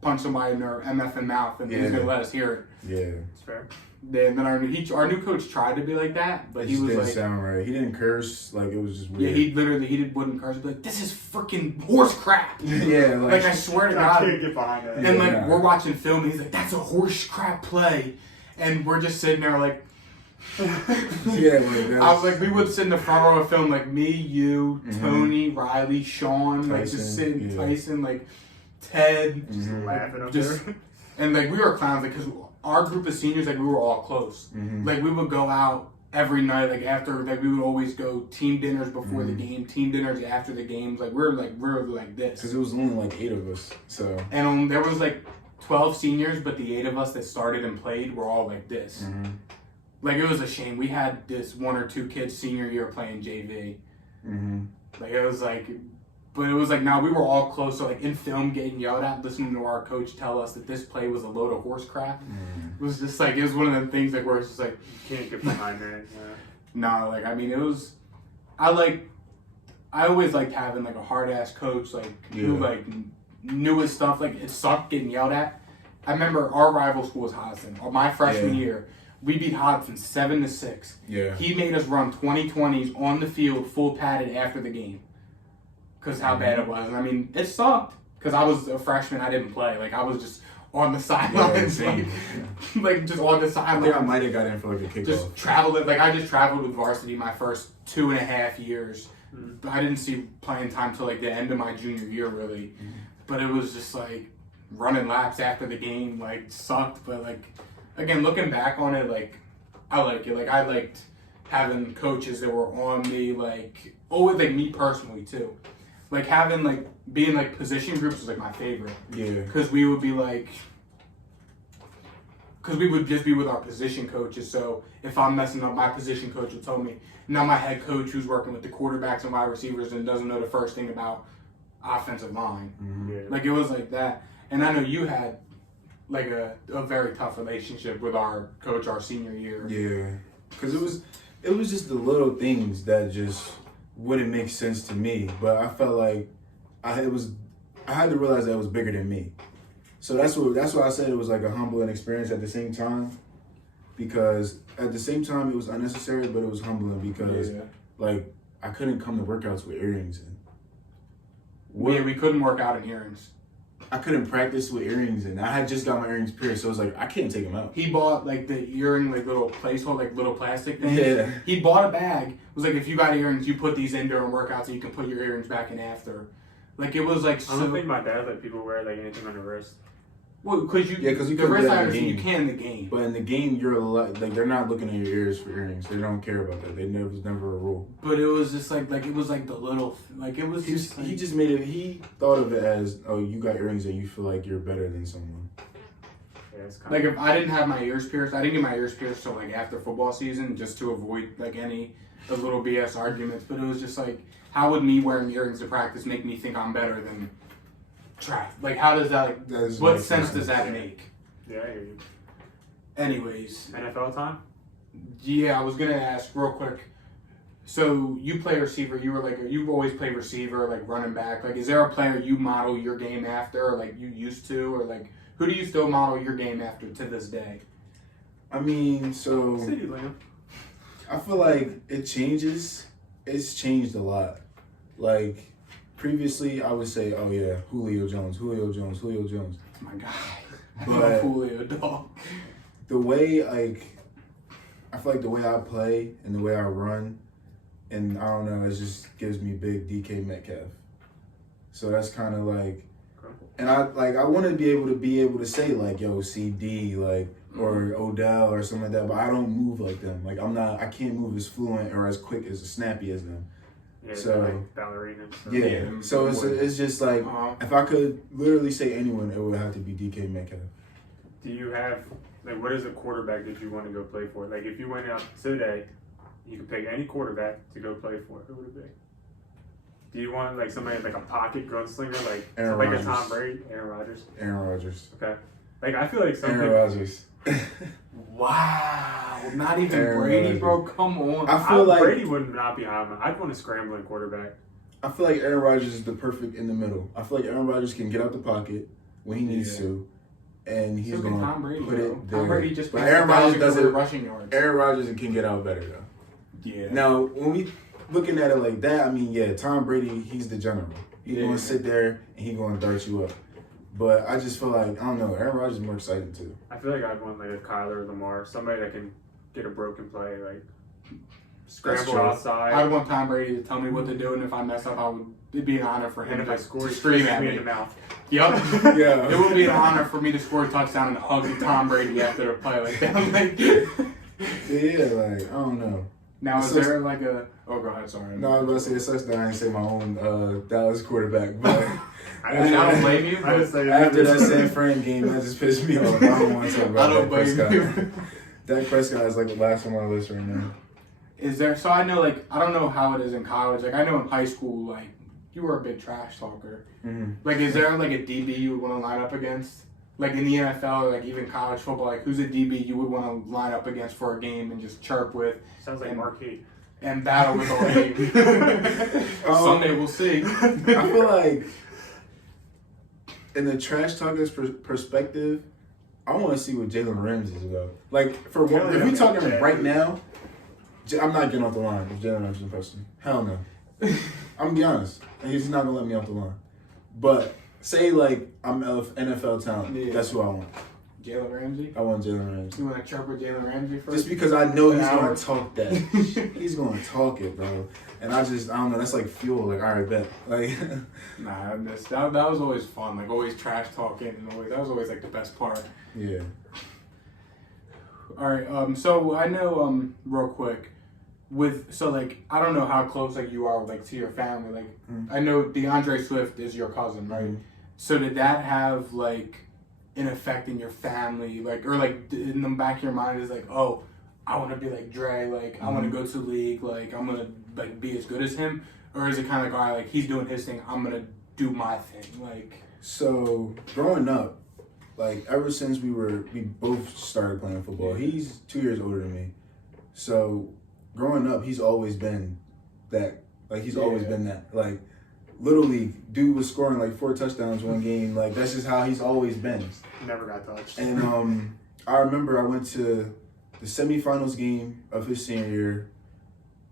punch somebody in their MF mouth, and he was gonna let us hear it. Yeah, it's fair. then our new coach tried to be like that, but It he just was didn't like, sound right. He didn't curse. Like, it was just weird. yeah, he wouldn't curse. He'd be like, this is freaking horse crap. Yeah, Like, I swear to I God. can't get behind that. And like Yeah. we're watching film, and he's like, "That's a horse crap play," and we're just sitting there like, Yeah, like I was like, we would sit in the front row of film, like me, you, Mhm. Tony, Riley, Sean, like just Tyson, sitting, yeah. Tyson, like Ted, Mhm. Laughing up Just- there. and like we were clowns, like because our group of seniors, like we were all close. Mhm. Like we would go out every night, like after, like we would always go team dinners before the Mhm. game, team dinners after the games. Like we're like this. Because it was only like 8 of us. So. And there was like 12 seniors, but the 8 of us that started and played were all like this. Mhm. Like it was a shame. We had this 1 or 2 kids senior year playing JV. Mhm. Like it was like, but it was like now we were all close. So like in film, getting yelled at, listening to our coach tell us that this play was a load of horse crap. Mhm. It was just like it was one of the things like where it's just like, You can't get behind that. no, like I mean it was. I always liked having like a hard ass coach like who Yeah. like knew his stuff. Like it sucked getting yelled at. I remember our rival school was Hodgson. My freshman Yeah. year, we beat Hodgson 7-6. Yeah. He made us run 20-20s on the field, full padded after the game, because how bad it was. And I mean, it sucked because I was a freshman. I didn't play. Like I was just on the sidelines, same. like just on the I think I sidelines. might have got in for like a kickoff. Just traveled. Like I just traveled with varsity my first 2.5 years. But I didn't see playing time till like the end of my junior year, really. But it was just like running laps after the game, like sucked. But like again, looking back on it, like I like it. Like I liked having coaches that were on me, like always like me personally too. Like having like being like position groups was like my favorite. Yeah. Because we would be like, because we would just be with our position coaches. So if I'm messing up, my position coach will tell me. Now my head coach, who's working with the quarterbacks and wide receivers and doesn't know the first thing about offensive line. Yeah. Like it was like that. And I know you had like a very tough relationship with our coach our senior year. Yeah. Because it was just the little things that just wouldn't make sense to me. But I felt like I had to realize that it was bigger than me. So that's why I said it was like a humbling experience at the same time. Because at the same time it was unnecessary, but it was humbling because like I couldn't come to workouts with earrings in. Yeah, we couldn't work out in earrings. I couldn't practice with earrings in. I had just got my earrings pierced, so it was like I can't take them out. He bought like the earring like little placeholder, like little plastic things. Yeah. He bought a bag. It was like if you got earrings, you put these in during workouts and you can put your earrings back in after. Like it was like I don't think my dad let people wear like anything on the wrist. well, because you Yeah, 'cause you the couldn't rest do that I in the understand you game. can in the game. But in the game, you're like they're not looking at your ears for earrings. They don't care about that. It was never a rule. But it was just like it was like the little like it was He just like, he just made it. He thought of it as, oh, you got earrings and you feel like you're better than someone. Yeah, it's kind like if I didn't have my ears pierced, I didn't get my ears pierced till like after football season just to avoid like any of little BS arguments. But it was just like, how would me wearing earrings to practice make me think I'm better than Trapp? Like how does that like That doesn't what make sense does that make? Yeah, I hear you. Anyways, NFL time? yeah, I was gonna ask real quick. So you play receiver. You were like you've always played receiver, like running back. Like, is there a player you model your game after, or like you used to, or like who do you still model your game after to this day? I mean, so City Lamb. I feel like it changes. It's changed a lot. Like previously, I would say, oh yeah, Julio Jones. That's my guy. I But- love Julio, dog. The way I feel like the way I play and the way I run, and I don't know, it just gives me big DK Metcalf. So that's kind of like, and I want to be able to say like, yo, CD, like, or Odell or something like that, but I don't move like them. Like I can't move as fluent or as quick as snappy as them. Yeah, So- like ballerinas. So. Yeah. So it's just like, if I could literally say anyone, it would have to be DK Metcalf. Do you have, like, what is a quarterback that you want to go play for? Like, if you went out today, you could pick any quarterback to go play for. Who would it be? Do you want, like, somebody like a pocket gunslinger, like Aaron like Rodgers. a Tom Brady? Aaron Rodgers? Aaron Rodgers. Okay. Like, I feel like some Aaron people, Rodgers. Wow, not even Aaron Brady, Rodgers. bro. Come on. I feel like Brady would not be high. I'd want a scrambling quarterback. I feel like Aaron Rodgers is the perfect in the middle. I feel like Aaron Rodgers can get out the pocket when he needs Yeah. to, and he's So going can Tom Brady, to put though. it there. Tom Brady just but passed Aaron Rodgers 1,000 does career it. rushing yards. Aaron Rodgers can get out better though. Yeah. Now, when we looking at it like that, I mean, yeah, Tom Brady, he's the general. He's going to sit there and he's going to dart you up. But I just feel like, I don't know, Aaron Rodgers is more exciting too. I feel like I'd want like a Kyler or Lamar, somebody that can get a broken play, like scramble true. outside. I'd want Tom Brady to tell me what to do, and if I mess up, it'd be an honor for him and if I to score, scream at me me. in the mouth. Yep. Yeah. It would be an honor for me to score a touchdown and hug Tom Brady after the play like that. Like, Yeah, like, I don't know. now, is It's there like a... Oh, go ahead, sorry. No, I was about to say, it sucks that I didn't say my own Dallas quarterback, but I don't blame you, I just but say after that San Fran game, that just pissed me off. I don't want to talk I about don't Dak Prescott. blame you. Dak Prescott is like the last on my list right now. Is there... So I know, like, I don't know how it is in college. Like, I know in high school, like, you were a big trash talker. Mm-hmm. Like, is there, like, a DB you would want to line up against? Like, in the NFL or, like, even college football, like, who's a DB you would want to line up against for a game and just chirp with Sounds like Marquis. and battle with all game? Someday we'll see. I feel like in the trash talker's perspective, I want to see what Jalen Ramsey is about. Like, for one, if we talking right now, I'm not getting off the line if Jalen Ramsey impresses me. Hell no. I'm gonna be honest. And he's not gonna let me off the line. But say like I'm NFL talent. Yeah. That's who I want. Jalen Ramsey? I want Jalen Ramsey. You want to chirp with Jalen Ramsey first? Just because I know he's An hour? gonna talk that. He's gonna talk it, bro. And I don't know, that's like fuel. Like, all right, bet. Like Nah, that was always fun. Like, always trash talking. And that was always, like, the best part. yeah. All right, so I know, real quick, I don't know how close, like, you are, like, to your family. Like, I know DeAndre Swift is your cousin, right? Mhm. So did that have, like, an effect in your family? Like, or, like, in the back of your mind is like, oh, I want to be like Dre, like, I want to go to the league, like, I'm going to, like, be as good as him? Or is it kind of like, all right, like, he's doing his thing, I'm going to do my thing? Like... So, growing up, like, ever since we both started playing football, he's 2 years older than me. So, growing up, he's always been that. Like, he's always been that. Like, Little League, dude was scoring, like, 4 touchdowns one game. Like, that's just how he's always been. Never got touched. And I remember I went to the semifinals game of his senior year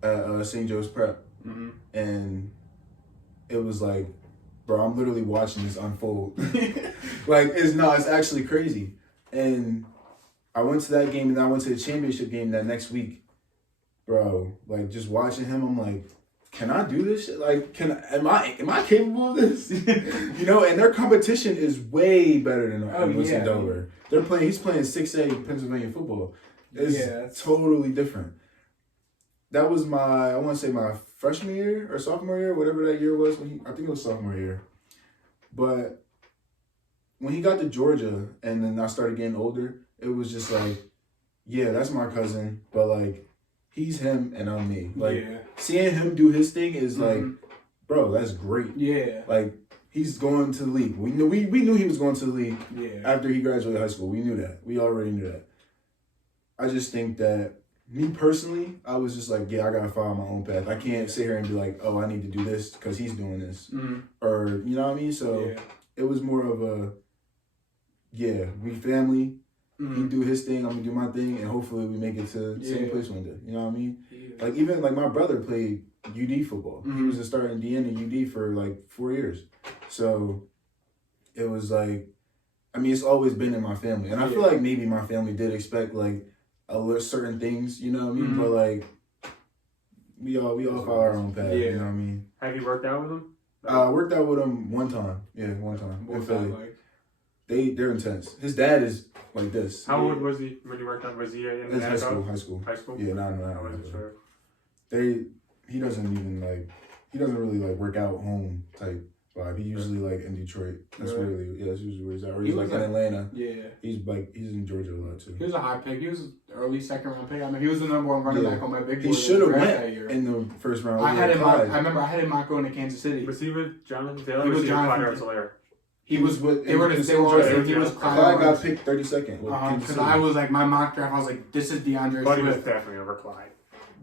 at St. Joe's Prep. Mm-hmm. And it was like, bro, I'm literally watching this unfold. Like, it's actually crazy. And I went to that game and I went to the championship game that next week. Bro, like, just watching him, I'm like, can I do this shit? Like, am I capable of this? You know, and their competition is way better than what's in Delaware. He's playing 6A Pennsylvania football. It's totally different. That was I want to say my freshman year or sophomore year, whatever that year was. I think it was sophomore year. But when he got to Georgia and then I started getting older, it was just like, yeah, that's my cousin, but like, he's him and I'm me. Like, seeing him do his thing is like, bro, that's great. Yeah. Like, he's going to the league. We knew he was going to the league after he graduated high school. We knew that. We already knew that. I just think that, me personally, I was just like, yeah, I gotta follow my own path. I can't sit here and be like, oh, I need to do this because he's doing this. Or, you know what I mean? So, it was more of a, we family. He do his thing, I'm gonna do my thing, and hopefully we make it to the same place one day. You know what I mean? Yeah. Like, even like my brother played UD football. He was a starter in DN and UD for like 4 years. So it was like, I mean, it's always been in my family, and I feel like maybe my family did expect like certain things. You know what I mean? But like, we all follow our own path. You know what I mean? Have you worked out with him? Worked out with him one time. Yeah, one time. What was that like? They're intense. His dad is like this. How old was he when you worked out? Was he in the high school? High school. High school? Yeah, no. I wasn't sure. He doesn't really like work out home type vibe. He usually like in Detroit. That's that's usually where he's at. Or he's like in Atlanta. Yeah. He's in Georgia a lot too. He was a high pick. He was early second round pick. I mean, he was the number 1 running back on my big board. He should have went that year. in the first round. I remember I had him going to Kansas City. Was he with Jonathan Taylor? He was Jonathan Taylor. He was with. They were he was Clyde got picked 32nd. Because I was like, my mock draft, I was like, this is DeAndre Swift. But he was definitely over Clyde.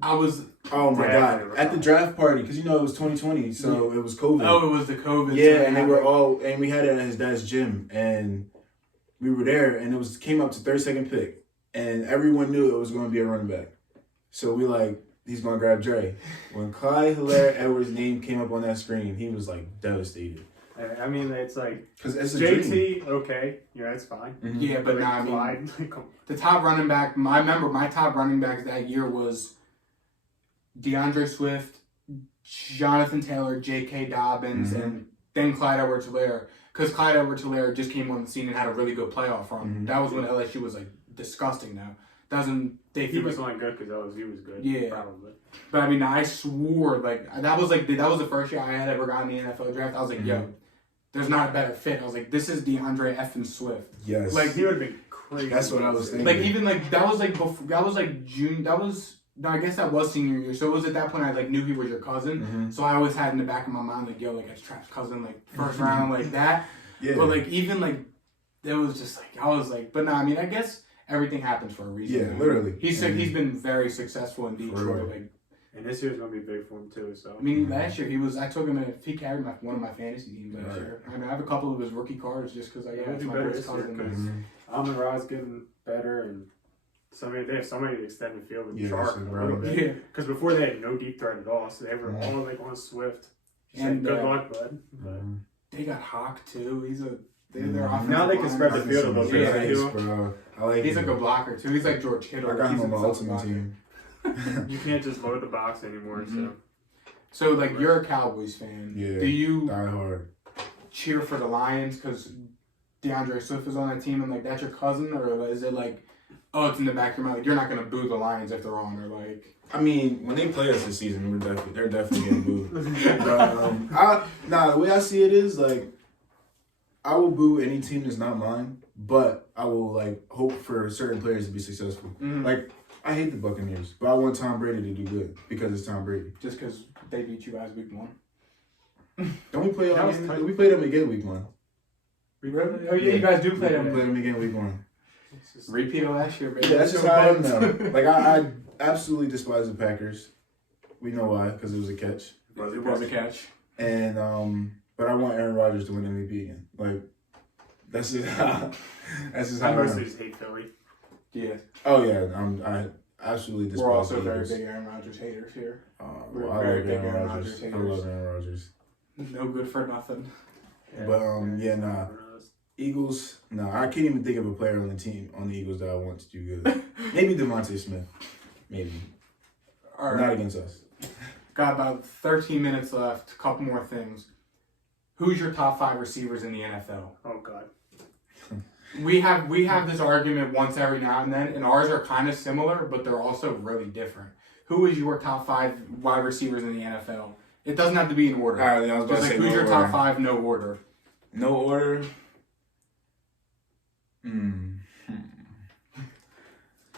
I was. Oh my God! At the draft party, because it was 2020, so it was COVID. Oh, it was the COVID. Yeah, and they were all, and we had it at his dad's gym, and we were there, and it came up to 32nd pick, and everyone knew it was going to be a running back. So we he's going to grab Dre. When Clyde Hilaire-Edwards' name came up on that screen, he was devastated. I mean, it's like because it's a JT, dream. okay, yeah, it's fine. Mm-hmm. Yeah, but now Clyde, the top running back. I remember my top running backs that year was DeAndre Swift, Jonathan Taylor, J.K. Dobbins, and then Clyde Edwards-Helaire. Because Clyde Edwards-Helaire just came on the scene and had a really good playoff run. Mm-hmm. That was when LSU was disgusting. Now he was only good because LSU was good. Yeah, probably. But I mean, I swore that was the first year I had ever gotten the NFL draft. I was like, yo, there's not a better fit. I was like, this is DeAndre effing Swift. Yes, he would have been crazy. That's what I was thinking. That was June. No, I guess that was senior year. So it was at that point I knew he was your cousin. Mm-hmm. So I always had in the back of my mind it's Trapp's cousin, first round like that. Yeah. But it was just I was but no, I mean I guess everything happens for a reason. Yeah, literally. He's been very successful in Detroit. And this year's gonna be big for him too. So I mean, last year I took him he carried one of my fantasy teams last year. I mean, I have a couple of his rookie cards just because I got my best cousin. Amon Ra's getting better, and they have somebody to extend the field with Shark. Yeah, because before they had no deep threat at all, so they were all on Swift. And good luck, bud. They got Hawk too. They're now they can spread the field a little bit. He's a good blocker too. He's like George Kittle. I got him on my ultimate team. You can't just load the box anymore. So you're a Cowboys fan. Yeah. Do you die hard cheer for the Lions because DeAndre Swift is on that team and that's your cousin, or is it it's in the back of your mind you're not gonna boo the Lions if they're on, or I mean, when they play us this season, they're definitely getting booed. But, the way I see it is I will boo any team that's not mine, but I will hope for certain players to be successful. Mm-hmm. I hate the Buccaneers, but I want Tom Brady to do good because it's Tom Brady. Just because they beat you guys week 1. Don't we play them again? We played them again week 1. Really? Oh yeah, you guys do play them. We played them again week 1. Repeat of last year, baby. Yeah, that's just how I am now. I absolutely despise the Packers. We know why, because it was a catch. It was a catch. And but I want Aaron Rodgers to win MVP again. That's just how. That's just how. I mostly just hate Philly. Yeah. Oh yeah, I absolutely despise. We're also very big Aaron Rodgers haters here. We're very big Aaron Rodgers haters. I love Aaron Rodgers. No good for nothing. Yeah. But Eagles. I can't even think of a player on the Eagles that I want to do good. Maybe Devontae Smith. Maybe. All right. Not against us. Got about 13 minutes left. A couple more things. Who's your top 5 receivers in the NFL? Oh God. We have this argument once every now and then, and ours are kind of similar, but they're also really different. Who is your top 5 wide receivers in the NFL? It doesn't have to be in order. All right, I was about to say who's no your order. top 5? No order. No order.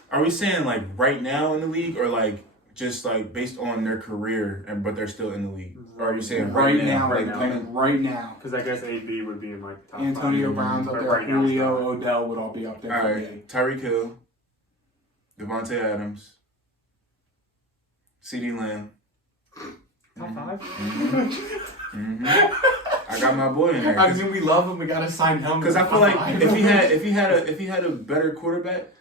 Are we saying right now in the league, or just based on their career but they're still in the league? Or are you saying right now? Right now. Because I guess AB would be in my top Antonio 5. Brown's up there. Julio, Odell would all be up there. All right. Tyreek Hill, Devontae Adams, CeeDee Lamb. Top 5? I got my boy in there. I mean, we love him. We gotta sign him. Because I feel if he had a better quarterback,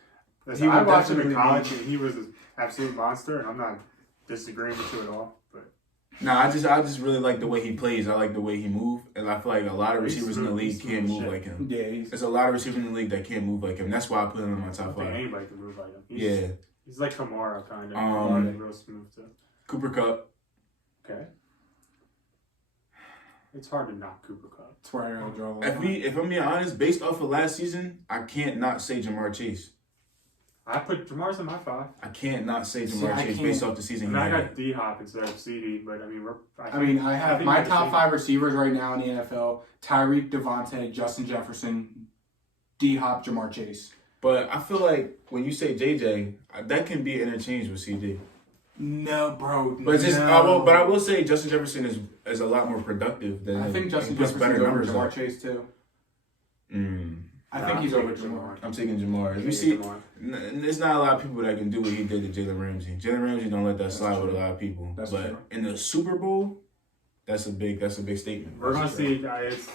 listen, I watched him in college and he was an absolute monster, and I'm not disagreeing with you at all. But I just really like the way he plays. I like the way he moves, and I feel like a lot of receivers in the league can't move like him. Yeah, there's a lot of receivers in the league that can't move like him. That's why I put him in my top 5. Anybody can move like him. He's like Kamara kind of. Real smooth too. Cooper Kupp. Okay. It's hard to knock Cooper Kupp. That's where I gotta draw the line. If I'm being honest, based off of last season, I can't not say Jamar Chase. I put Jamar's in my 5. I can't not say Jamar Chase based off the season. I got D-Hop instead of CD, but I have my top 5 receivers right now in the NFL: Tyreek, Devontae, Justin Jefferson, D-Hop, Jamar Chase. But I feel like when you say JJ, that can be interchanged with CD. No, bro. But I will say Justin Jefferson is a lot more productive than. I think Justin Jefferson's over Jamar Chase too. I think he's over Jamar. I'm taking Jamar. You see, there's not a lot of people that can do what he did to Jalen Ramsey. Jalen Ramsey don't let that slide with a lot of people. But in the Super Bowl, that's a big statement. We're gonna see.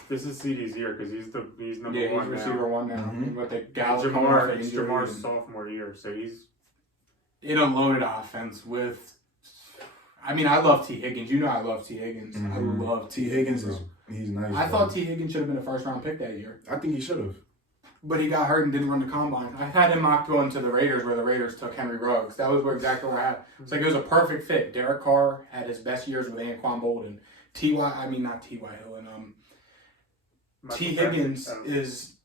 This is CD's year because he's number Yeah, one he's now. receiver one now. Mhm. But the Gallup coming off the It's injury Jamar's and- sophomore year, so he's. It unloaded offense with. I mean, I love T. Higgins. You know I love T. Higgins. I love T. Higgins he's nice. I bro. thought T. Higgins should have been a first round pick that year. I think he should have. But he got hurt and didn't run the combine. I had him mocked going to the Raiders where the Raiders took Henry Ruggs. That was exactly where I had. It's like it was a perfect fit. Derek Carr had his best years with Anquan Bolden. Not T.Y. Hill. And T. Higgins is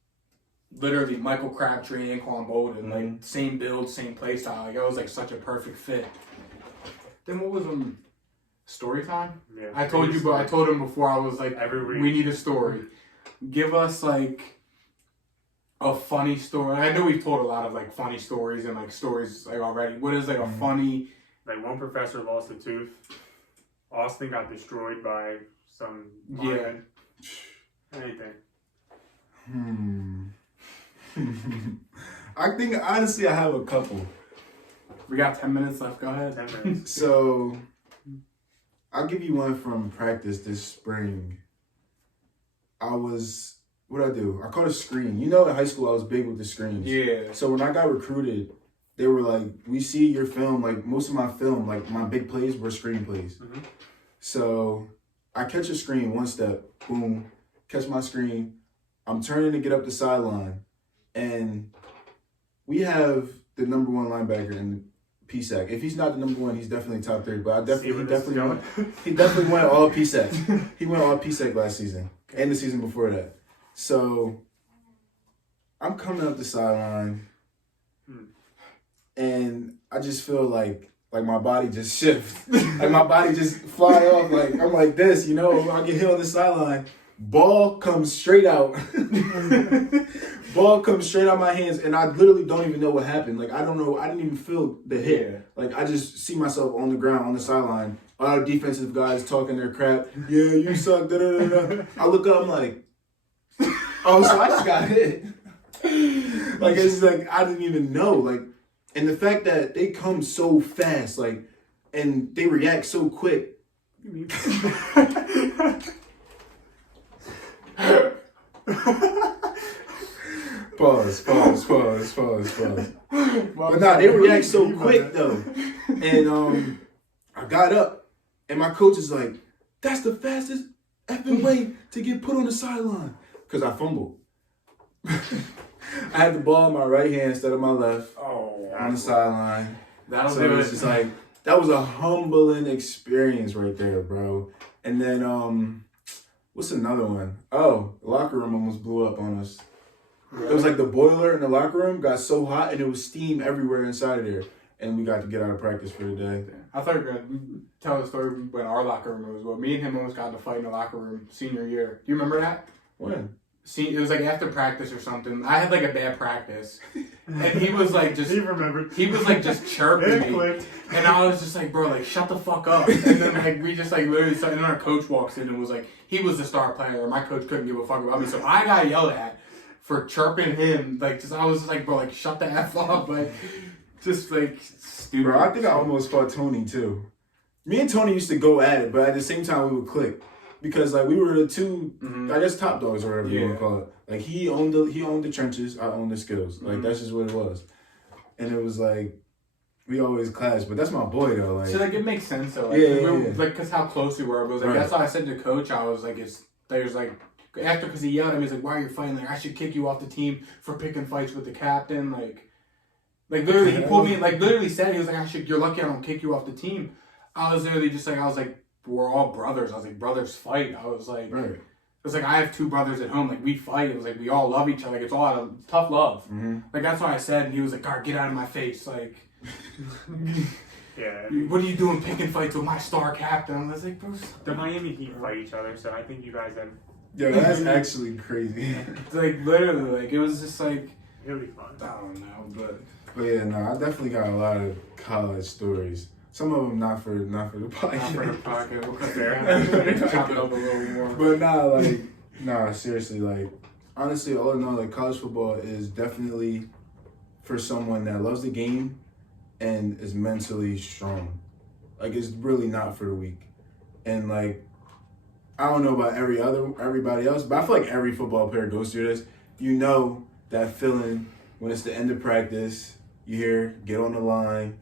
literally Michael Crabtree and Anquan Bolden. Like same build, same play style. Like it was like such a perfect fit. Then what was story time? Yeah, I told him before, I was like, every week. we need a story. Give us like a funny story. I know we've told a lot of like funny stories and like stories like already. What is like a funny? Like one professor lost a tooth. Austin got destroyed by some. Yeah. Anything. I think honestly I have a couple. We got 10 minutes left. Go ahead. 10 minutes. So I'll give you one from practice this spring. What'd I do? I caught a screen. You know, in high school I was big with the screens. Yeah. So when I got recruited, they were like, we see your film, like most of my film, like my big plays were screen plays. Mm-hmm. So I catch a screen, one step, boom, catch my screen. I'm turning to get up the sideline, and we have the number one linebacker in PSAC. If he's not the number one, he's definitely top 3. But he definitely won all PSAC. He won all PSAC last season and the season before that. So I'm coming up the sideline, and I just feel like my body just shifts. Like my body just fly off. Like I'm like this, you know. I get hit on the sideline. Ball comes straight out. Ball comes straight out my hands, and I literally don't even know what happened. Like I don't know. I didn't even feel the hit. Yeah. Like I just see myself on the ground on the sideline. All the defensive guys talking their crap. Yeah, you suck. Da, da, da, da. I look up. I'm like, oh, so I just got hit. Like it's like I didn't even know. Like, and the fact that they come so fast, like, and they react so quick. Pause. But nah, they react so quick though. And I got up, and my coach is like, "That's the fastest effing way to get put on the sideline," because I fumbled. I had the ball in my right hand instead of my left on the sideline. So it was just like that was a humbling experience right there, bro. And then what's another one? Oh, the locker room almost blew up on us. It was like the boiler in the locker room got so hot and it was steam everywhere inside of there. And we got to get out of practice for the day. I thought you were going to tell the story when our locker room was. Well, me and him almost got in a fight in the locker room senior year. Do you remember that? When? It was like after practice or something. I had like a bad practice. And he was like just... He remembered. He was like just chirping me. And I was just like, bro, like shut the fuck up. And then like we just like literally started, and then our coach walks in and was like, he was the star player. And my coach couldn't give a fuck about me. So I got yelled at for chirping him. Like just, I was just like, bro, like shut the F up. Like just like stupid. Bro, I think I almost fought Tony too. Me and Tony used to go at it, but at the same time we would click. Because like we were the two, I guess top dogs or whatever you want to call it. Like he owned the trenches, I owned the skills. Like that's just what it was. And it was like we always clashed, but that's my boy though. Like, so like it makes sense though. Like, like cause how close we were. But it was like that's how I said to coach. I was like, there's like after because he yelled at me, he's like, why are you fighting? Like I should kick you off the team for picking fights with the captain. Like literally he pulled me. Like literally said he was like, you're lucky I don't kick you off the team. I was literally just like, I was like, we're all brothers. I was like, brothers fight. I was like, it was like I have 2 brothers at home. Like we fight. It was like we all love each other. Like it's all out of tough love. Like that's what I said. And he was like, God, get out of my face. Like, what are you doing picking fights with my star captain? I was like, bro, the Miami Heat fight each other. So I think you guys have. Yo, that's actually crazy. Like literally, like it was just like It'll be fun. I don't know, But yeah, no, I definitely got a lot of college stories. Some of them not for the podcast. not for the pocket. We'll cut there. Chop it up a little more. But nah, seriously, like honestly, all in all, like college football is definitely for someone that loves the game and is mentally strong. Like it's really not for the weak. And like I don't know about everybody else, but I feel like every football player goes through this. You know that feeling when it's the end of practice. You hear, get on the line.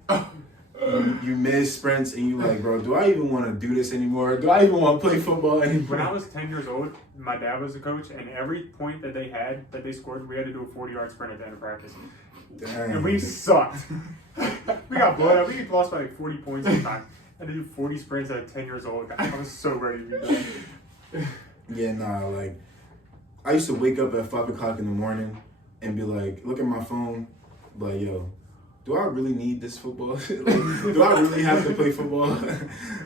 You miss sprints and you like, bro, do I even want to do this anymore? Do I even want to play football anymore? When I was 10 years old, my dad was a coach, and every point that they scored, we had to do a 40-yard sprint at the end of practice. Dang. And we sucked. We got blown out. We lost by like 40 points sometimes. I had to do 40 sprints at 10 years old. I was so ready to do that. Yeah, nah, like, I used to wake up at 5 o'clock in the morning and be like, look at my phone, like, yo, do I really need this football? Like, do I really have to play football?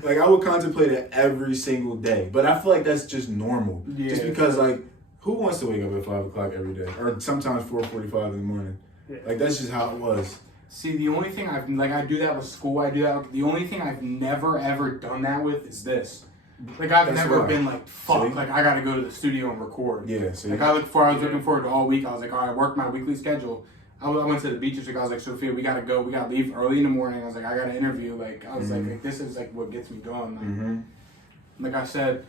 Like, I would contemplate it every single day. But I feel like that's just normal. Yeah, just because, like, who wants to wake up at 5 o'clock every day? Or sometimes 4:45 in the morning. Yeah. Like, that's just how it was. See, the only thing I do that with school. I do that. The only thing I've never ever done that with is this. Like, I've That's never why. been like, fuck, See? like I gotta go to the studio and record. Yeah, see? Like I was looking forward to all week. I was like, all right, I worked my weekly schedule. I went to the beach this week. I was like, Sophia, we gotta go. We gotta leave early in the morning. I was like, I got an interview. Like, I was like, this is like what gets me going. Like, like I said,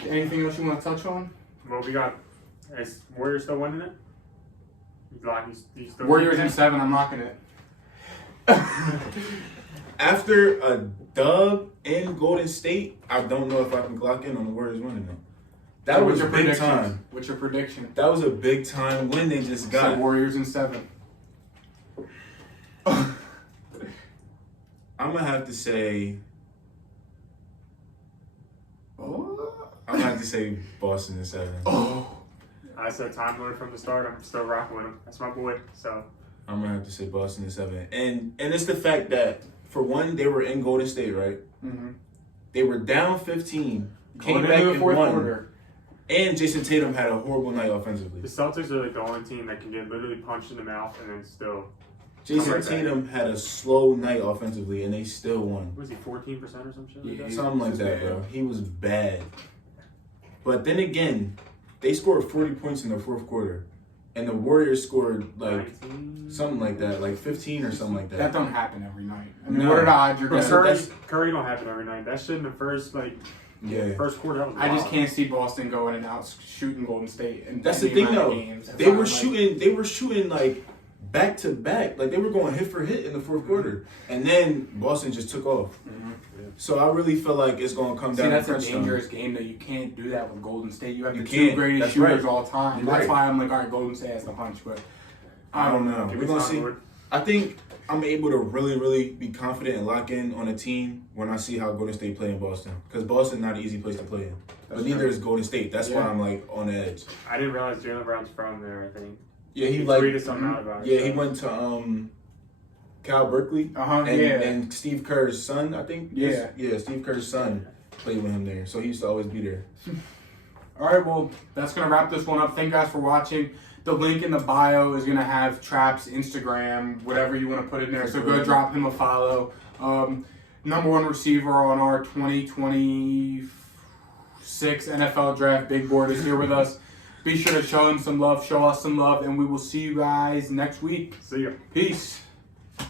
anything else you want to touch on? Well, we got, is Warriors still winning it? You still Warriors in 7. I'm locking it. After a dub in Golden State, I don't know if I can clock in on the Warriors winning it. That was a big time. What's your prediction? That was a big time when they just got So Warriors in 7. I'm gonna have to say. I'm gonna have to say Boston in 7. I said Time Lord from the start. I'm still rocking with him. That's my boy. So I'm gonna have to say Boston in 7. And it's the fact that for one, they were in Golden State, right? Mm-hmm. They were down 15, came Going back into the and fourth won. quarter. And Jason Tatum had a horrible night offensively. the Celtics are like the only team that can get literally punched in the mouth and then still. Jason right back. Tatum had a slow night offensively, and they still won. Was he 14% or some shit like Yeah. that? Something like that, bro. He was bad. But then again, they scored 40 points in the fourth quarter. And the Warriors scored like 19? something like that, like 15 or something like That that. don't happen every night. I mean, No. what are the odds you're But gonna? Curry don't happen every night. That shit in the first Yeah. first quarter. That was I just wild. can't see Boston going and out shooting Golden State. And That's the the thing amount of though. games. They were shooting like back to back. Like they were going hit for hit in the fourth quarter. And then Boston just took off. Mhm. So I really feel like it's gonna come See, down that's to a crunch time. dangerous game though. You can't do that with Golden State. You have You the two can't. greatest That's shooters right. all time. You're That's right. why I'm like, all right, Golden State has the punch. But I don't know. Give We're me gonna Time see. Lord. I think I'm able to really, really be confident and lock in on a team when I see how Golden State play in Boston. Because Boston's not an easy place to play in. But neither is Golden State. That's why Yeah. I'm like on edge. I didn't realize Jaylen Brown's from there. I think Yeah, he he like tweeted something out about it. yeah, so. he went to Cal Berkeley. And, yeah. and Steve Kerr's son, I think. Yeah. Yeah, Steve Kerr's son played with him there. So he used to always be there. All right, well, that's going to wrap this one up. Thank you guys for watching. The link in the bio is going to have Trapp's Instagram, whatever you want to put in there. So go drop him a follow. Number 1 receiver on our 2026 NFL Draft Big Board is here with us. Be sure to show him some love, show us some love, and we will see you guys next week. See ya. Peace.